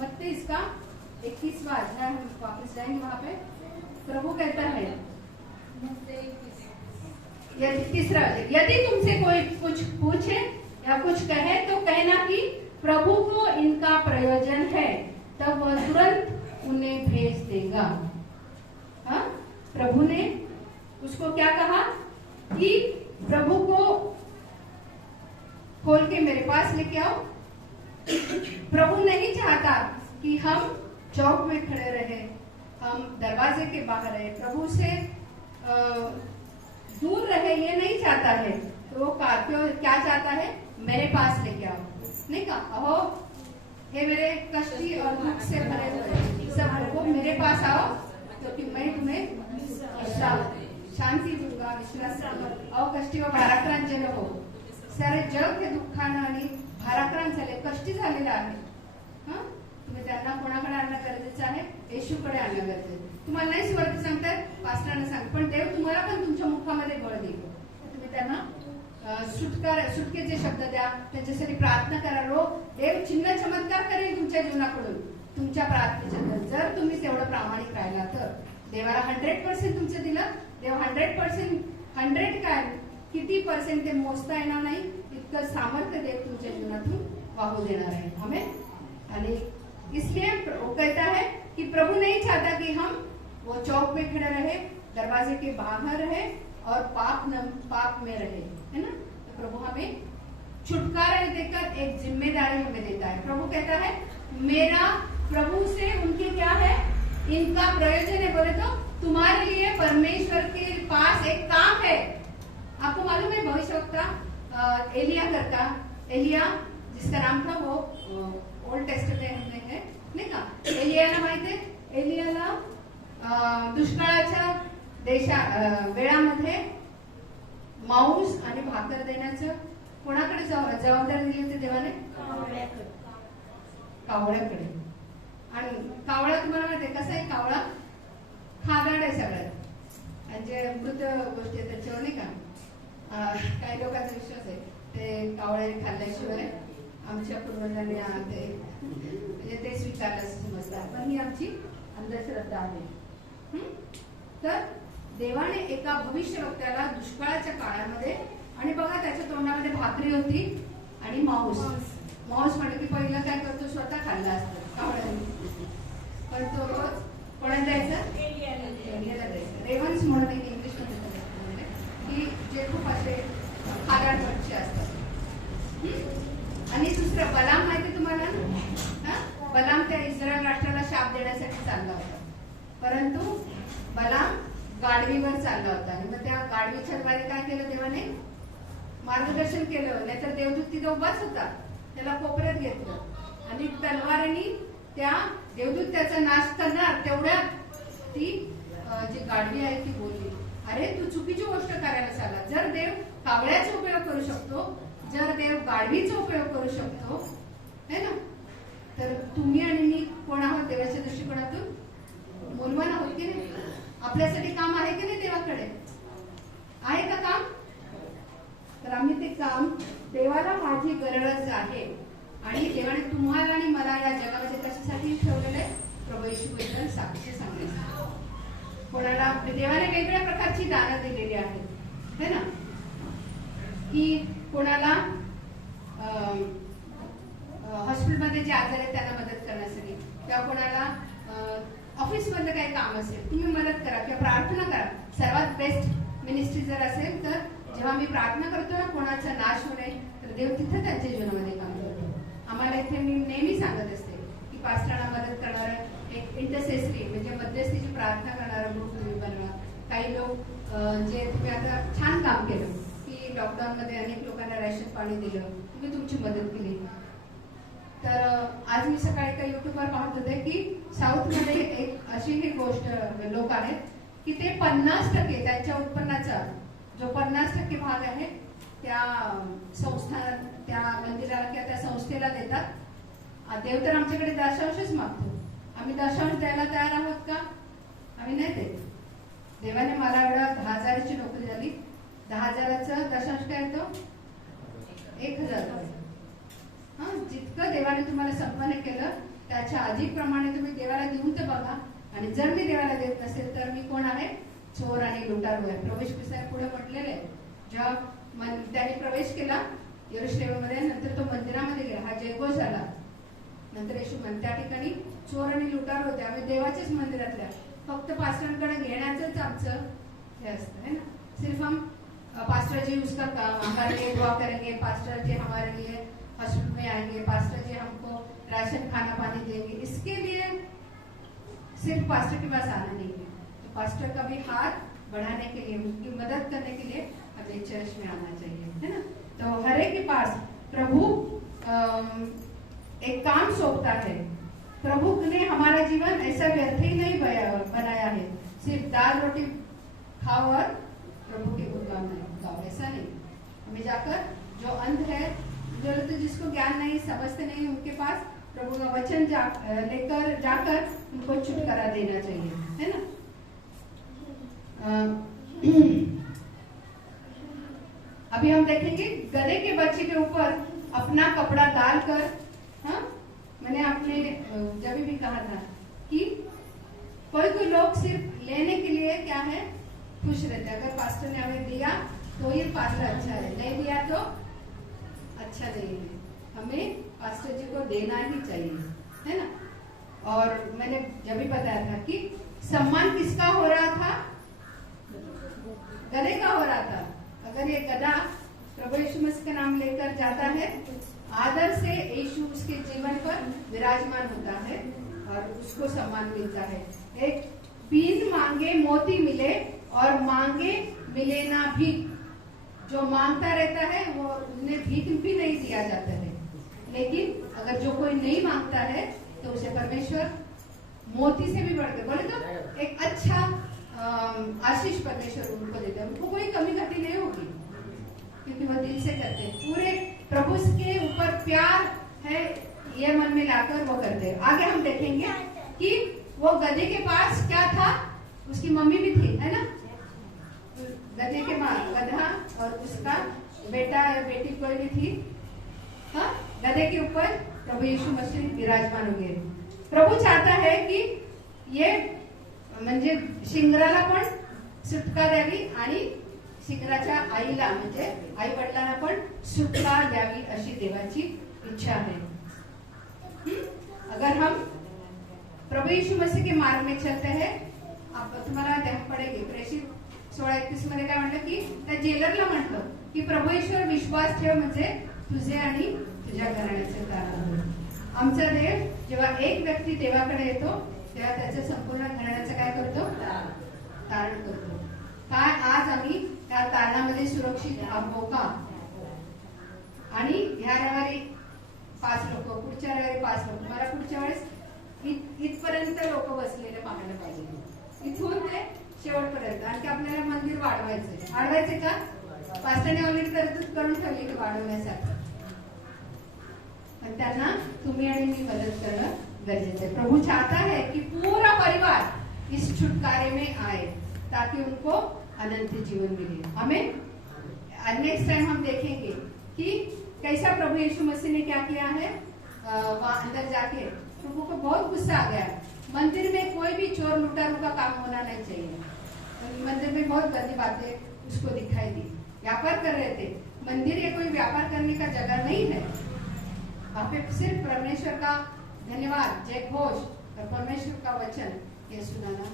मत्ती इसका 21वां अध्याय हम वापस जाएंगे। वहां पे प्रभु कहता है, यदि तुमसे कोई कुछ पूछे या कुछ कहे तो कहना कि प्रभु को इनका प्रयोजन है, तब वह तुरंत उन्हें भेज देगा। हाँ, प्रभु ने उसको क्या कहा कि प्रभु को खोल के मेरे पास लेके आओ। प्रभु नहीं चाहता कि हम चौक में खड़े रहे, हम दरवाजे के बाहर रहे, प्रभु से दूर रहे, ये नहीं चाहता है। तो वो क्या चाहता है? मेरे पास लेके आओ। नहीं कहा, अहो हे मेरे कष्टी और दुख से भरे हुए सब लोगों, मेरे पास आओ, क्योंकि मैं तुम्हें शांती दूंगा, विश्वास दूंगा। अहो कष्टी व भाराक्रांत हो, सारे जग हे दुःखानं आणि भाराक्रांत झाले, कष्टी झालेला आहे, हा, तुम्ही त्यांना कोणाकडे आणणं गरजेचं आहे? येशूकडे आणणं गरजेचं। तुम्हाला नाही स्वर्ग सांगतात, पास्टरांना सांग, पण देव तुम्हाला पण तुमच्या मुखामध्ये बळ देईल। तुम्ही त्यांना सुटकेचे शब्द द्या, त्यांच्यासाठी प्रार्थना करा। देव चिन्ह चमत्कार करेल तुमच्या जीवनाकडून, तुमच्या प्रार्थनेच्या। जर तुम्ही तेवढं प्रामाणिक राहिला तर देवाला 100% तुमचं दिलं, देव 100% काय किती पर्सेंट ते मोजता येणार नाही इतकं सामर्थ्य देव तुमच्या जीवनातून वाहू देणार आहे। हमें आणि इसलिए वो कहता है कि प्रभु नहीं चाहता कि हम वो चौक में खड़े रहे, दरवाजे के बाहर रहे और पाप में रहे, है ना? तो प्रभु हमें छुटकारा देकर एक जिम्मेदारी हमें देता है। प्रभु कहता है मेरा प्रभु से उनके क्या है? इनका प्रयोजन है। बोले तो तुम्हारे लिए परमेश्वर के पास एक काम है। आपको मालूम है भविष्यवक्ता एलिया करता, एलिया जिसका नाम था वो ओल्ड टेस्टमेंट में है, नहीं का? एलियाला माहिती आहे, एलियाला दुष्काळाच्या वेळामध्ये मांस आणि भाकर देण्याचं कोणाकडे जबाबदारी दिली होती देवाने? कावळ्याकडे। आणि कावळा तुम्हाला माहिती आहे कसं आहे? कावळा खादाड आहे सगळ्यात, आणि जे मृत गोष्टी आहेत त्याच्यावर नाही का काही लोकांचा विश्वास आहे ते कावळ्याने खाल्ल्याशिवाय आमच्या पूर्वजांनी ते स्वीकारलं असं समजतात, पण ही आमची अंधश्रद्धा आहे। तर देवाने एका भविष्यवक्त्याला दुष्काळाच्या काळामध्ये, आणि बघा त्याच्या तोंडामध्ये भाकरी होती आणि मांस म्हणजे की पहिलं काय करतो? स्वतः खाल्ला असतं कावळ्याने, पण तो रोज कोणाला द्यायचा? एलियाला द्यायचा। रेव्हन्स म्हणून एक इंग्लिश मध्ये की जे खूप असे खादाड पक्षी असतात। आणि दुसरं बलाम माहिती तुम्हाला? बलाम त्या इस्रायल राष्ट्राला शाप देण्यासाठी चालला होता, परंतु बलाम गाढवीवर चालला होता आणि मग त्या गाढवीच्या द्वारे काय केलं देवाने? मार्गदर्शन केलं, नाहीतर देवदूत तिथे उभाच होता, त्याला कोपऱ्यात घेतलं आणि तलवारीने त्या देवदूत त्याचा नाश करणार तेवढ्यात ती जी गाढवी आहे ती बोलली, अरे तू चुकीची गोष्ट करायला चालला. जर देव कावळ्याचा उपयोग करू शकतो, जर देव गाढवीचा उपयोग करू शकतो है ना, तर तुम्ही आणि मी कोण आहोत देवाच्या दृष्टिकोनातून? मूलवान आहोत की नाही? आपल्यासाठी काम आहे की नाही देवाकडे? आहे का काम? तर आम्ही ते काम, देवाला माझी गरज आहे आणि देवाने तुम्हाला आणि मला या जगामध्ये कशासाठी ठेवलेलं आहे? प्रभू येशूबद्दल साक्ष सांगायचं. कोणाला देवाने वेगवेगळ्या प्रकारची दानं दिलेली आहेत है ना, की कोणाला हॉस्पिटलमध्ये जे आजार आहेत त्यांना मदत करण्यासाठी, किंवा कोणाला ऑफिस मधलं काही काम असेल तुम्ही मदत करा किंवा प्रार्थना करा. सर्वात बेस्ट मिनिस्ट्री जर असेल तर जेव्हा मी प्रार्थना करतो ना कोणाचा नाश होणे, तर देव तिथे त्यांच्या जीवनामध्ये काम करतो. आम्हाला इथे मी नेहमी सांगत असते की पास्टरांना मदत करणारं एक इंटरसेसरी म्हणजे मध्यस्थीची प्रार्थना करणारा ग्रुप तुम्ही बनवा. काही लोक जे तुम्ही आता छान काम केलं की लॉकडाऊन मध्ये अनेक लोकांना राशन पाणी दिलं, तुम्ही तुमची मदत केली. तर आज मी सकाळी एका युट्यूबवर पाहत होते की साऊथ मध्ये एक अशी ही गोष्ट लोक आहेत की ते 50% त्यांच्या उत्पन्नाचा जो 50% भाग आहे त्या संस्था, त्या मंदिराला किंवा त्या संस्थेला देतात. देव तर आमच्याकडे दशांशच मागतो, आम्ही दशांश द्यायला तयार आहोत का? आम्ही नाही देत. देवाने मला एवढा 10,000ची नोकरी झाली, 10,000चा दशांश काय येतो? 1,000. हा, जितकं देवाने तुम्हाला संपन्न केलं त्याच्या अधिकप्रमाणे तुम्ही देवाला देऊन तर बघा. आणि जर मी देवाला देत नसेल तर मी कोण आहे? चोर आणि लुटारू आहे. प्रवेश पिसाय पुढे म्हटलेले आहे, जेव्हा त्यांनी प्रवेश केला यरूशलेममध्ये, नंतर तो मंदिरामध्ये गेला, हा जयघोष झाला. नंतर येशू म्हण त्या ठिकाणी चोर आणि लुटारू होते, आम्ही देवाच्याच मंदिरातल्या, फक्त पास्टरांकडे घेण्याचंच आमचं हे असतं है ना. सिर्फ हम पास्टर जी उसका हमारे लिए दुआ करेंगे, पास्टर जी हमारे लिए हॉस्पिटल में आएंगे, पास्टर जी हमको राशन खाना पानी देंगे, इसके लिए सिर्फ पास्टर के पास आना नहीं है. तो पास्टर का भी हाथ बढ़ाने के लिए, उसकी मदद करने के लिए हमें चर्च में आना चाहिए है ना. तो हर एक के पास प्रभु एक काम सौंपता है. प्रभु ने हमारा जीवन ऐसा व्यर्थ ही नहीं बनाया है, सिर्फ दाल रोटी खाओ और प्रभु के गुणगान गाओ, ऐसा नहीं. हमें जाकर जो अंध है, जो तो जिसको ज्ञान नहीं, समझते नहीं, उनके पास प्रभु का वचन लेकर जाकर उनको छुटकारा देना चाहिए है ना. अभी हम देखेंगे गधे के बच्चे के ऊपर अपना कपड़ा डालकर, हाँ, मैंने आपने जब भी कहा था कि कोई लोग सिर्फ लेने के लिए क्या है खुश रहते हैं. अगर पास्टर ने हमें दिया तो ये पास्टर अच्छा है, नहीं दिया तो अच्छा नहीं है. हमें पास्टर जी को देना ही चाहिए है ना. और मैंने जब भी बताया था कि सम्मान किसका हो रहा था? गधे का हो रहा था. अगर ये गधा प्रभु यीशु मसीह का नाम लेकर जाता है, आदर से यीशु उसके जीवन पर विराजमान होता है और उसको सम्मान मिलता है. एक बिन मांगे मोती मिले और मांगे मिले ना भीख. जो मांगता रहता है वो उन्हें भीख भी नहीं दिया जाता है, लेकिन अगर जो कोई नहीं मांगता है तो उसे परमेश्वर मोती से भी बढ़कर, बोले तो एक अच्छा आशीष परमेश्वर उनको देते हैं. उनको कोई कमी घटी नहीं होगी क्योंकि वो दिल से करते हैं. पूरे प्रभु के ऊपर प्यार है ये मन में लाकर वो करते हैं. आगे हम देखेंगे कि वो गधे के पास क्या था, उसकी मम्मी भी थी है ना. गधे के माँ गधा और उसका बेटा या बेटी कोई भी थी. हाँ, गधे के ऊपर प्रभु यीशु मसीह विराजमान हो गए. प्रभु चाहता है कि ये म्हणजे शिंगराला पण सुटका द्यावी आणि शिंगराच्या आईला म्हणजे आई वडिलांना पण सुटका द्यावी अशी देवाची इच्छा आहे. अगर हम प्रभु यीशु मसीह के मार्ग में चलते हैं, आप तुम्हाला ध्यान पडेल प्रेषित 16:31 मध्ये काय म्हणलं की त्या जेलरला म्हटलं की प्रभू ईश्वर विश्वास ठेव म्हणजे तुझे आणि तुझ्या घराण्याचे तारण. आमचा देव जेव्हा एक व्यक्ती देवाकडे येतो तेव्हा त्याचं संपूर्ण घराण्याचं काय करतो? तारण करतो. काय आज आम्ही त्या तारणामध्ये सुरक्षित आहोत का? पाच लोक, मला पुढच्या वेळेस इथपर्यंत लोक बसलेले पाहायला पाहिजे, इथून ते शेवटपर्यंत. आणखी आपल्याला मंदिर वाढवायचे का? पास्टरने ऑलरेडी तरतूद करून ठेवली की वाढवण्यासाठी, पण त्यांना तुम्ही आणि मी मदत करणं गरजेचं है. प्रभु चाहता है कि पूरा परिवार इस छुटकारे में आए ताकि उनको अनंत जीवन मिले. हमें नेक्स्ट टाइम हम देखेंगे कि कैसा प्रभु यीशु मसीह ने क्या किया है. वहां अंदर जाके प्रभु को बहुत गुस्सा आ गया. मंदिर में कोई भी चोर लुटारू का काम होना नहीं चाहिए. मंदिर में बहुत गंदी बातें उसको दिखाई दी. व्यापार कर रहे थे. मंदिर ये कोई व्यापार करने का जगह नहीं है. वहां पे सिर्फ परमेश्वर का धन्यवाद, जय घोष और परमेश्वर का वचन ये सुनाना,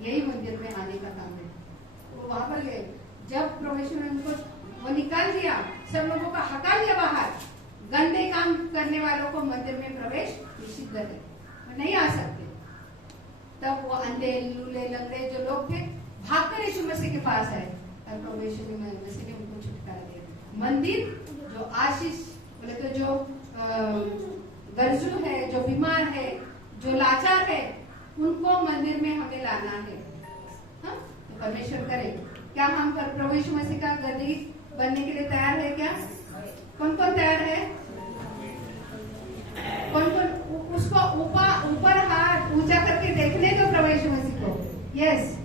यही मंदिर में आने का काम है. वो वहां पर गए, जब परमेश्वर ने उनको वो निकाल दिया, सब लोगों का हटा लिया बाहर. गंदे काम करने वालों को मंदिर में प्रवेश निषिद्ध है, वो नहीं आ सकते. तब वो अंधे लूले लंगड़े जो लोग थे भागकर यीशु मसीह के पास आए और परमेश्वर मसीह ने उनको छुटकारा दिया. मंदिर जो आशीष बोले तो जो गरजू है, जो बीमार है, जो लाचार है, उनको मंदिर में हमें लाना है. हाँ? तो परमेश्वर करे. क्या हम प्रभु यीशु मसीह का गद्दी बनने के लिए तैयार है क्या? कौन कौन तैयार है? कौन कौन उसको ऊपर हाथ ऊंचा करके देखने दो प्रभु यीशु मसीह को. यस,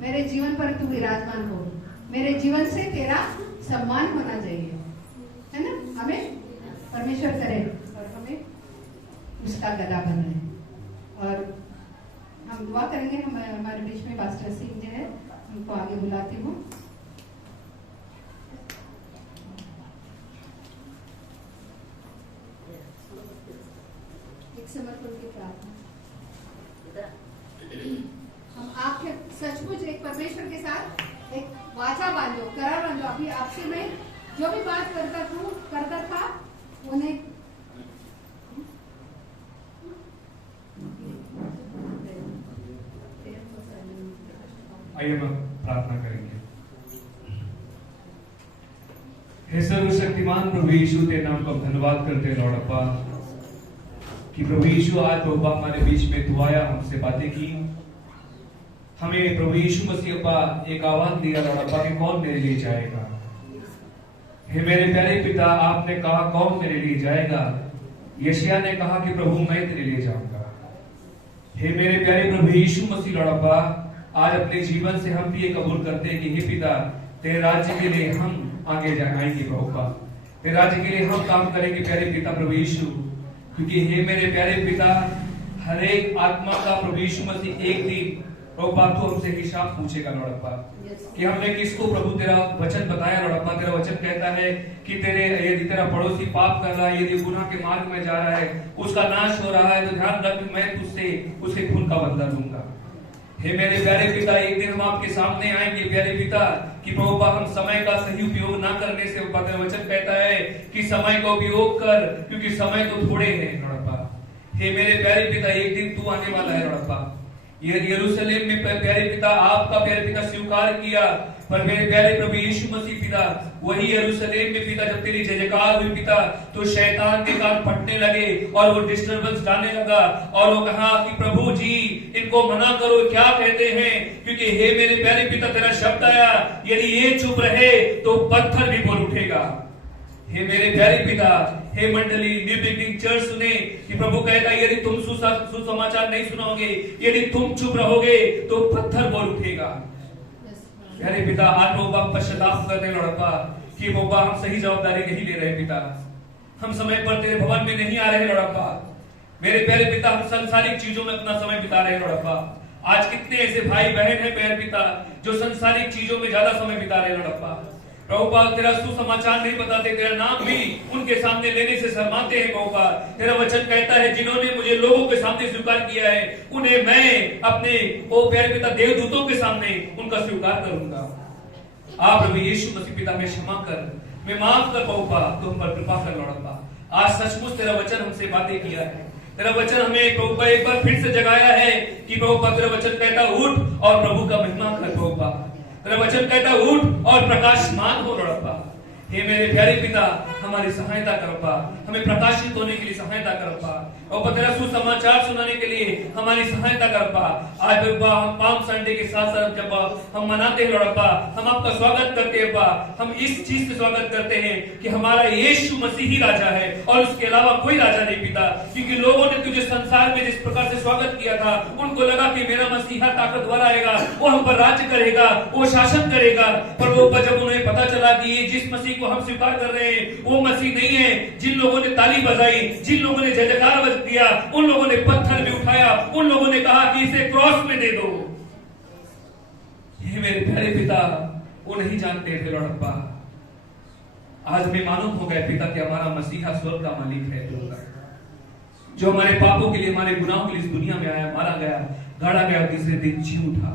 मेरे जीवन पर तू विराजमान हो, मेरे जीवन से तेरा सम्मान होना चाहिए, है ना. हमें परमेश्वर करे और हमें उसका गदा बने. और हम दुआ करेंगे. हमारे बीच में पास्टर सिंह जो है उनको आगे बुलाती हूँ. एक समर्पण की प्रार्थना. हम आपके सचमुच एक परमेश्वर के साथ एक वाचा बांधो, करार बांधो. अभी आपसे मैं जो भी बात करता था उन्हें आइए हम प्रार्थना करेंगे. हे सर्वशक्तिमान प्रभु यीशु, तेरे नाम का धन्यवाद करते हैं लॉर्ड अप्पा कि प्रभु यीशु आज प्रभु हमारे बीच में तू आया, हमसे बातें की. हमें प्रभु यीशु मसीह अप्पा एक आह्वान दिया लॉर्ड अप्पा कि कौन मेरे लिए जाएगा. हे मेरे प्यारे पिता, आपने कहा कौन मेरे लिए जाएगा. यशायाह ने कहा कि प्रभु मैं तेरे लिए जाऊंगा. हे मेरे प्यारे प्रभु यीशु मसीह लॉर्ड अप्पा, आज अपने जीवन से हम भी ये कबूल करते हैं कि हे पिता, तेरे राज्य के लिए हम आगे जाएंगे प्रभु. तेरे राज्य के लिए हम काम करेंगे प्यारे पिता प्रभु यीशु. क्योंकि हे मेरे प्यारे पिता, हर एक आत्मा का प्रभु यीशु मसीह एक दिन प्रभु तू हमसे हिसाब पूछेगा लॉर्ड अप्पा कि हमने किसको प्रभु तेरा वचन बताया लॉर्ड अप्पा. तेरा वचन कहता है कि यदि तेरा पड़ोसी पाप कर रहा है, यदि गुनाह के मार्ग में जा रहा है, उसका नाश हो रहा है, तो ध्यान रख मैं तुझसे उसके खून का बदला लूंगा. हे मेरे प्यारे पिता, एक दिन हम आपके सामने आएंगे प्यारे पिता कि प्रभु हम समय का सही उपयोग ना करने से तेरा वचन कहता है कि समय का उपयोग कर, क्योंकि समय तो थोड़े हैं लॉर्ड अप्पा. हे मेरे प्यारे पिता, एक दिन तू आने वाला है लॉर्ड अप्पा. यरूशलेम में प्यारे पिता आपका प्यारे पिता स्वीकार किया, पर मेरे प्यारे प्रभु यीशु मसीह पिता वही यरूशलेम में पिता जब तेरी जय जयकार हुई पिता, तो शैतान के कान फटने लगे और वो डिस्टर्बेंस डालने लगा और वो कहा कि प्रभु जी इनको मना करो, क्या कहते हैं. क्योंकि हे मेरे प्यारे पिता तेरा शब्द आया, यदि ये चुप रहे तो पत्थर भी बोल उठेगा. हे मेरे प्यारे पिता, हे मंडली न्यू बिगिनिंग चर्च सुने कि प्रभु कहता है यदि तुम सुसमाचार नहीं सुनाओगे, यदि तुम चुप रहोगे तो पत्थर बोल उठेगा. प्यारे पिता, आज बाबा पश्चाताप करते लॉर्ड अप्पा कि बाबा हम सही जवाबदारी नहीं ले रहे पिता. हम समय पर तेरे भवन में नहीं आ रहे लॉर्ड अप्पा. मेरे प्यारे पिता, हम संसारिक चीजों में अपना समय बिता रहे लॉर्ड अप्पा. आज कितने ऐसे भाई बहन हैं प्यारे पिता जो संसारिक चीजों में ज्यादा समय बिता रहे लॉर्ड अप्पा. प्रभुपाल तेरा सुसमाचार नहीं बताते, तेरा नाम भी उनके सामने लेने से शर्माते हैं प्रभुपाल. तेरा वचन कहता है जिन्होंने मुझे लोगों के सामने स्वीकार किया है, उन्हें मैं अपने ओ प्यारे पिता देवदूतों के सामने उनका स्वीकार करूंगा. आप प्रभु यीशु मसीह पिता में क्षमा कर, मैं माफ कर प्रभुपाल, तुम पर कृपा कर लॉर्ड अप्पा. आज सचमुच तेरा वचन हमसे बातें किया है. तेरा वचन हमें प्रभुपाल एक बार फिर से जगाया है कि प्रभुपाल तेरा वचन कहता उठ और प्रभु का महिमा कर प्रभुपाल. तेरा वचन कहता उठ और प्रकाशमान हो लॉर्ड अप्पा. हे मेरे प्यारे पिता, हमारी सहायता कर पा, हमें प्रकाशित होने के लिए सहायता कर पा, और तेरा सुसमाचार सुनाने के लिए हमारी सहायता कर पा। आज बाबा हम पाम संडे के साथ साथ जब हम मनाते हैं लड़पा, हम आपका स्वागत करते हैं बा, हम इस चीज से स्वागत करते हैं कि हमारा यीशु मसीह ही राजा है और उसके अलावा कोई राजा नहीं पिता। क्योंकि लोगों ने तुझे संसार में जिस प्रकार से स्वागत किया था, उनको लगा कि मेरा मसीहा ताकतवर आएगा, वो हम पर राज्य करेगा, वो शासन करेगा। पर वो जब उन्हें पता चला कि ये जिस मसीह को हम स्वीकार कर रहे हैं वो मसीह नहीं है, जिन लोगों ने ताली बजाई, जिन लोगों ने जय जयकार किया, उन लोगों ने पत्थर भी उठाया, उन लोगों ने कहा कि इसे क्रॉस में दे दो। ये मेरे प्यारे पिता वो नहीं जानते थे लड़प्पा। आज हमें मालूम हो गया पिता कि हमारा मसीहा स्वर्ग का मालिक है, जो हमारे पापों के लिए, हमारे गुनाहों के लिए इस दुनिया में आया, मारा गया, गाड़ा गया, तीसरे दिन जी उठा,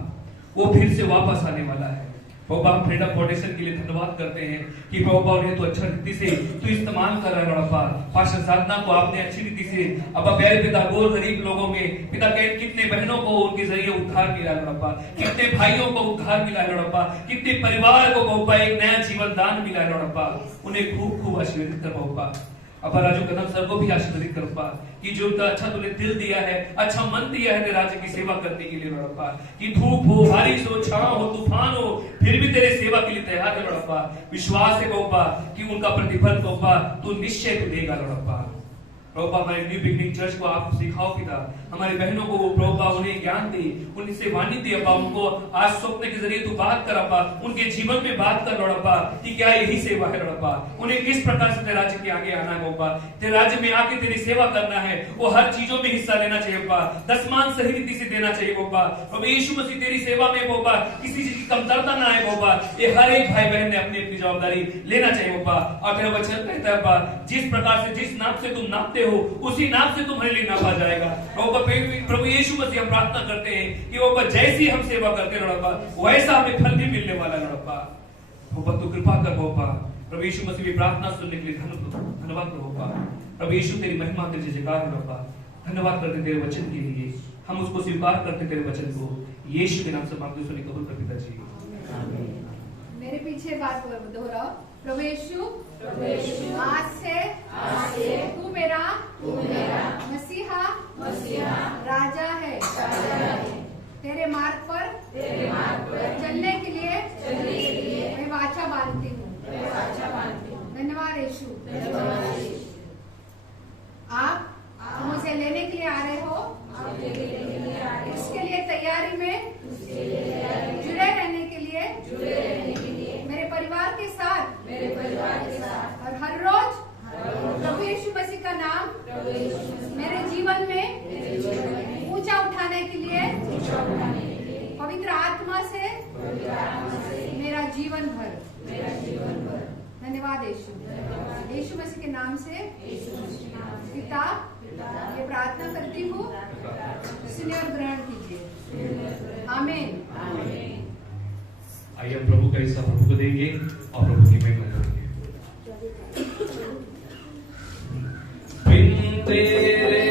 वो फिर से वापस आने वाला है। प्रभु हम फ्रीडम फाउंडेशन के लिए धन्यवाद करते हैं कि प्रभु उन्हें तो अच्छा रीति से तू इस्तेमाल कर रहा है। पास्टर साधना को आपने अच्छी रीति से अब प्यारे पिता गोर गरीब लोगों में पिता के कितने बहनों को उनके जरिए उद्धार मिला लड़प्पा, कितने भाइयों को उद्धार मिला लड़प्पा, कितने परिवार को बहुपा एक नया जीवन दान मिला लड़प्पा। उन्हें खूब खूब आशीर्वादित कर बहुपा। अब राजू कदम सर को भी आशीर्वादित कर पा कि जो अच्छा तूने दिल दिया है, अच्छा मन दिया है तेरे राज्य की सेवा करने के लिए लड़प्पा, कि धूप हो, बारिश हो, छांव हो, तूफान हो, फिर भी तेरे सेवा के लिए तैयार है लड़प्पा। विश्वास है बहुपा कि उनका प्रतिफल बहुपा तू निश्चय देगा लड़प्पा। प्रभुपा हमारे न्यू बिगनिंग चर्च को आप सिखाओ पिता, हमारी बहनों को प्रभुपा उन्हें ज्ञान दे, उनसे वाणी दे अप्पा, उनको आज स्वप्न के जरिए तू बात कर अप्पा, उनके जीवन में बात कर लड़प्पा कि क्या यही सेवा है लड़प्पा, उन्हें किस प्रकार से तेरे राज्य के आगे आना है अप्पा, तेरे राज्य में आके तेरी सेवा करना है, वो हर चीजों में हिस्सा लेना चाहिए अप्पा, दसमान सही रीति से देना चाहिए अप्पा। प्रभु यीशु मसीह तेरी सेवा में अप्पा किसी चीज की कमतरता ना है अप्पा, ये हर एक भाई बहन ने अपनी अपनी जवाबदारी लेना चाहिए अप्पा। और तेरा वचन कहता है अप्पा, जिस प्रकार से जिस नाप से तुम नापते हो उसी नाप से तुम्हारे लिए नापा जाएगा। प्रभु यीशु मसीह हम प्रार्थना करते हैं कि वो जैसी हम सेवा करते लड़प्पा वैसा हमें फल भी मिलने वाला लड़प्पा। तू कृपा कर बोपा। प्रभु यीशु मसीह की प्रार्थना सुनने के लिए धन्यवाद बोपा। प्रभु यीशु तेरी महिमा तेरी जयकार लड़प्पा। धन्यवाद करते तेरे वचन के लिए, हम उसको स्वीकार करते तेरे वचन को यीशु के नाम से मांगते सुनी कबूल कर पिताजी। मेरे पीछे बात दोहराओ। प्रभु यीशु आज से तू मेरा मसीहा राजा है। तेरे मार्ग पर चलने के लिए मैं वाचा बांधती हूँ। धन्यवाद यीशु। आप मुझे लेने के लिए आ रहे हो, इसके लिए तैयारी में जुड़े रहने के लिए मेरे परिवार के साथ और हर रोज प्रभु यीशु मसीह का नाम मेरे जीवन में ऊंचा उठाने के लिए पवित्र आत्मा से मेरा जीवन भर। धन्यवाद यीशु। यीशु मसीह के नाम से पिता ये प्रार्थना करती हूँ, सुनिए और ग्रहण कीजिए। आमीन। आइए हम प्रभु का हिस्सा प्रभु को देंगे और प्रभु की महिमा करेंगे। बिन तेरे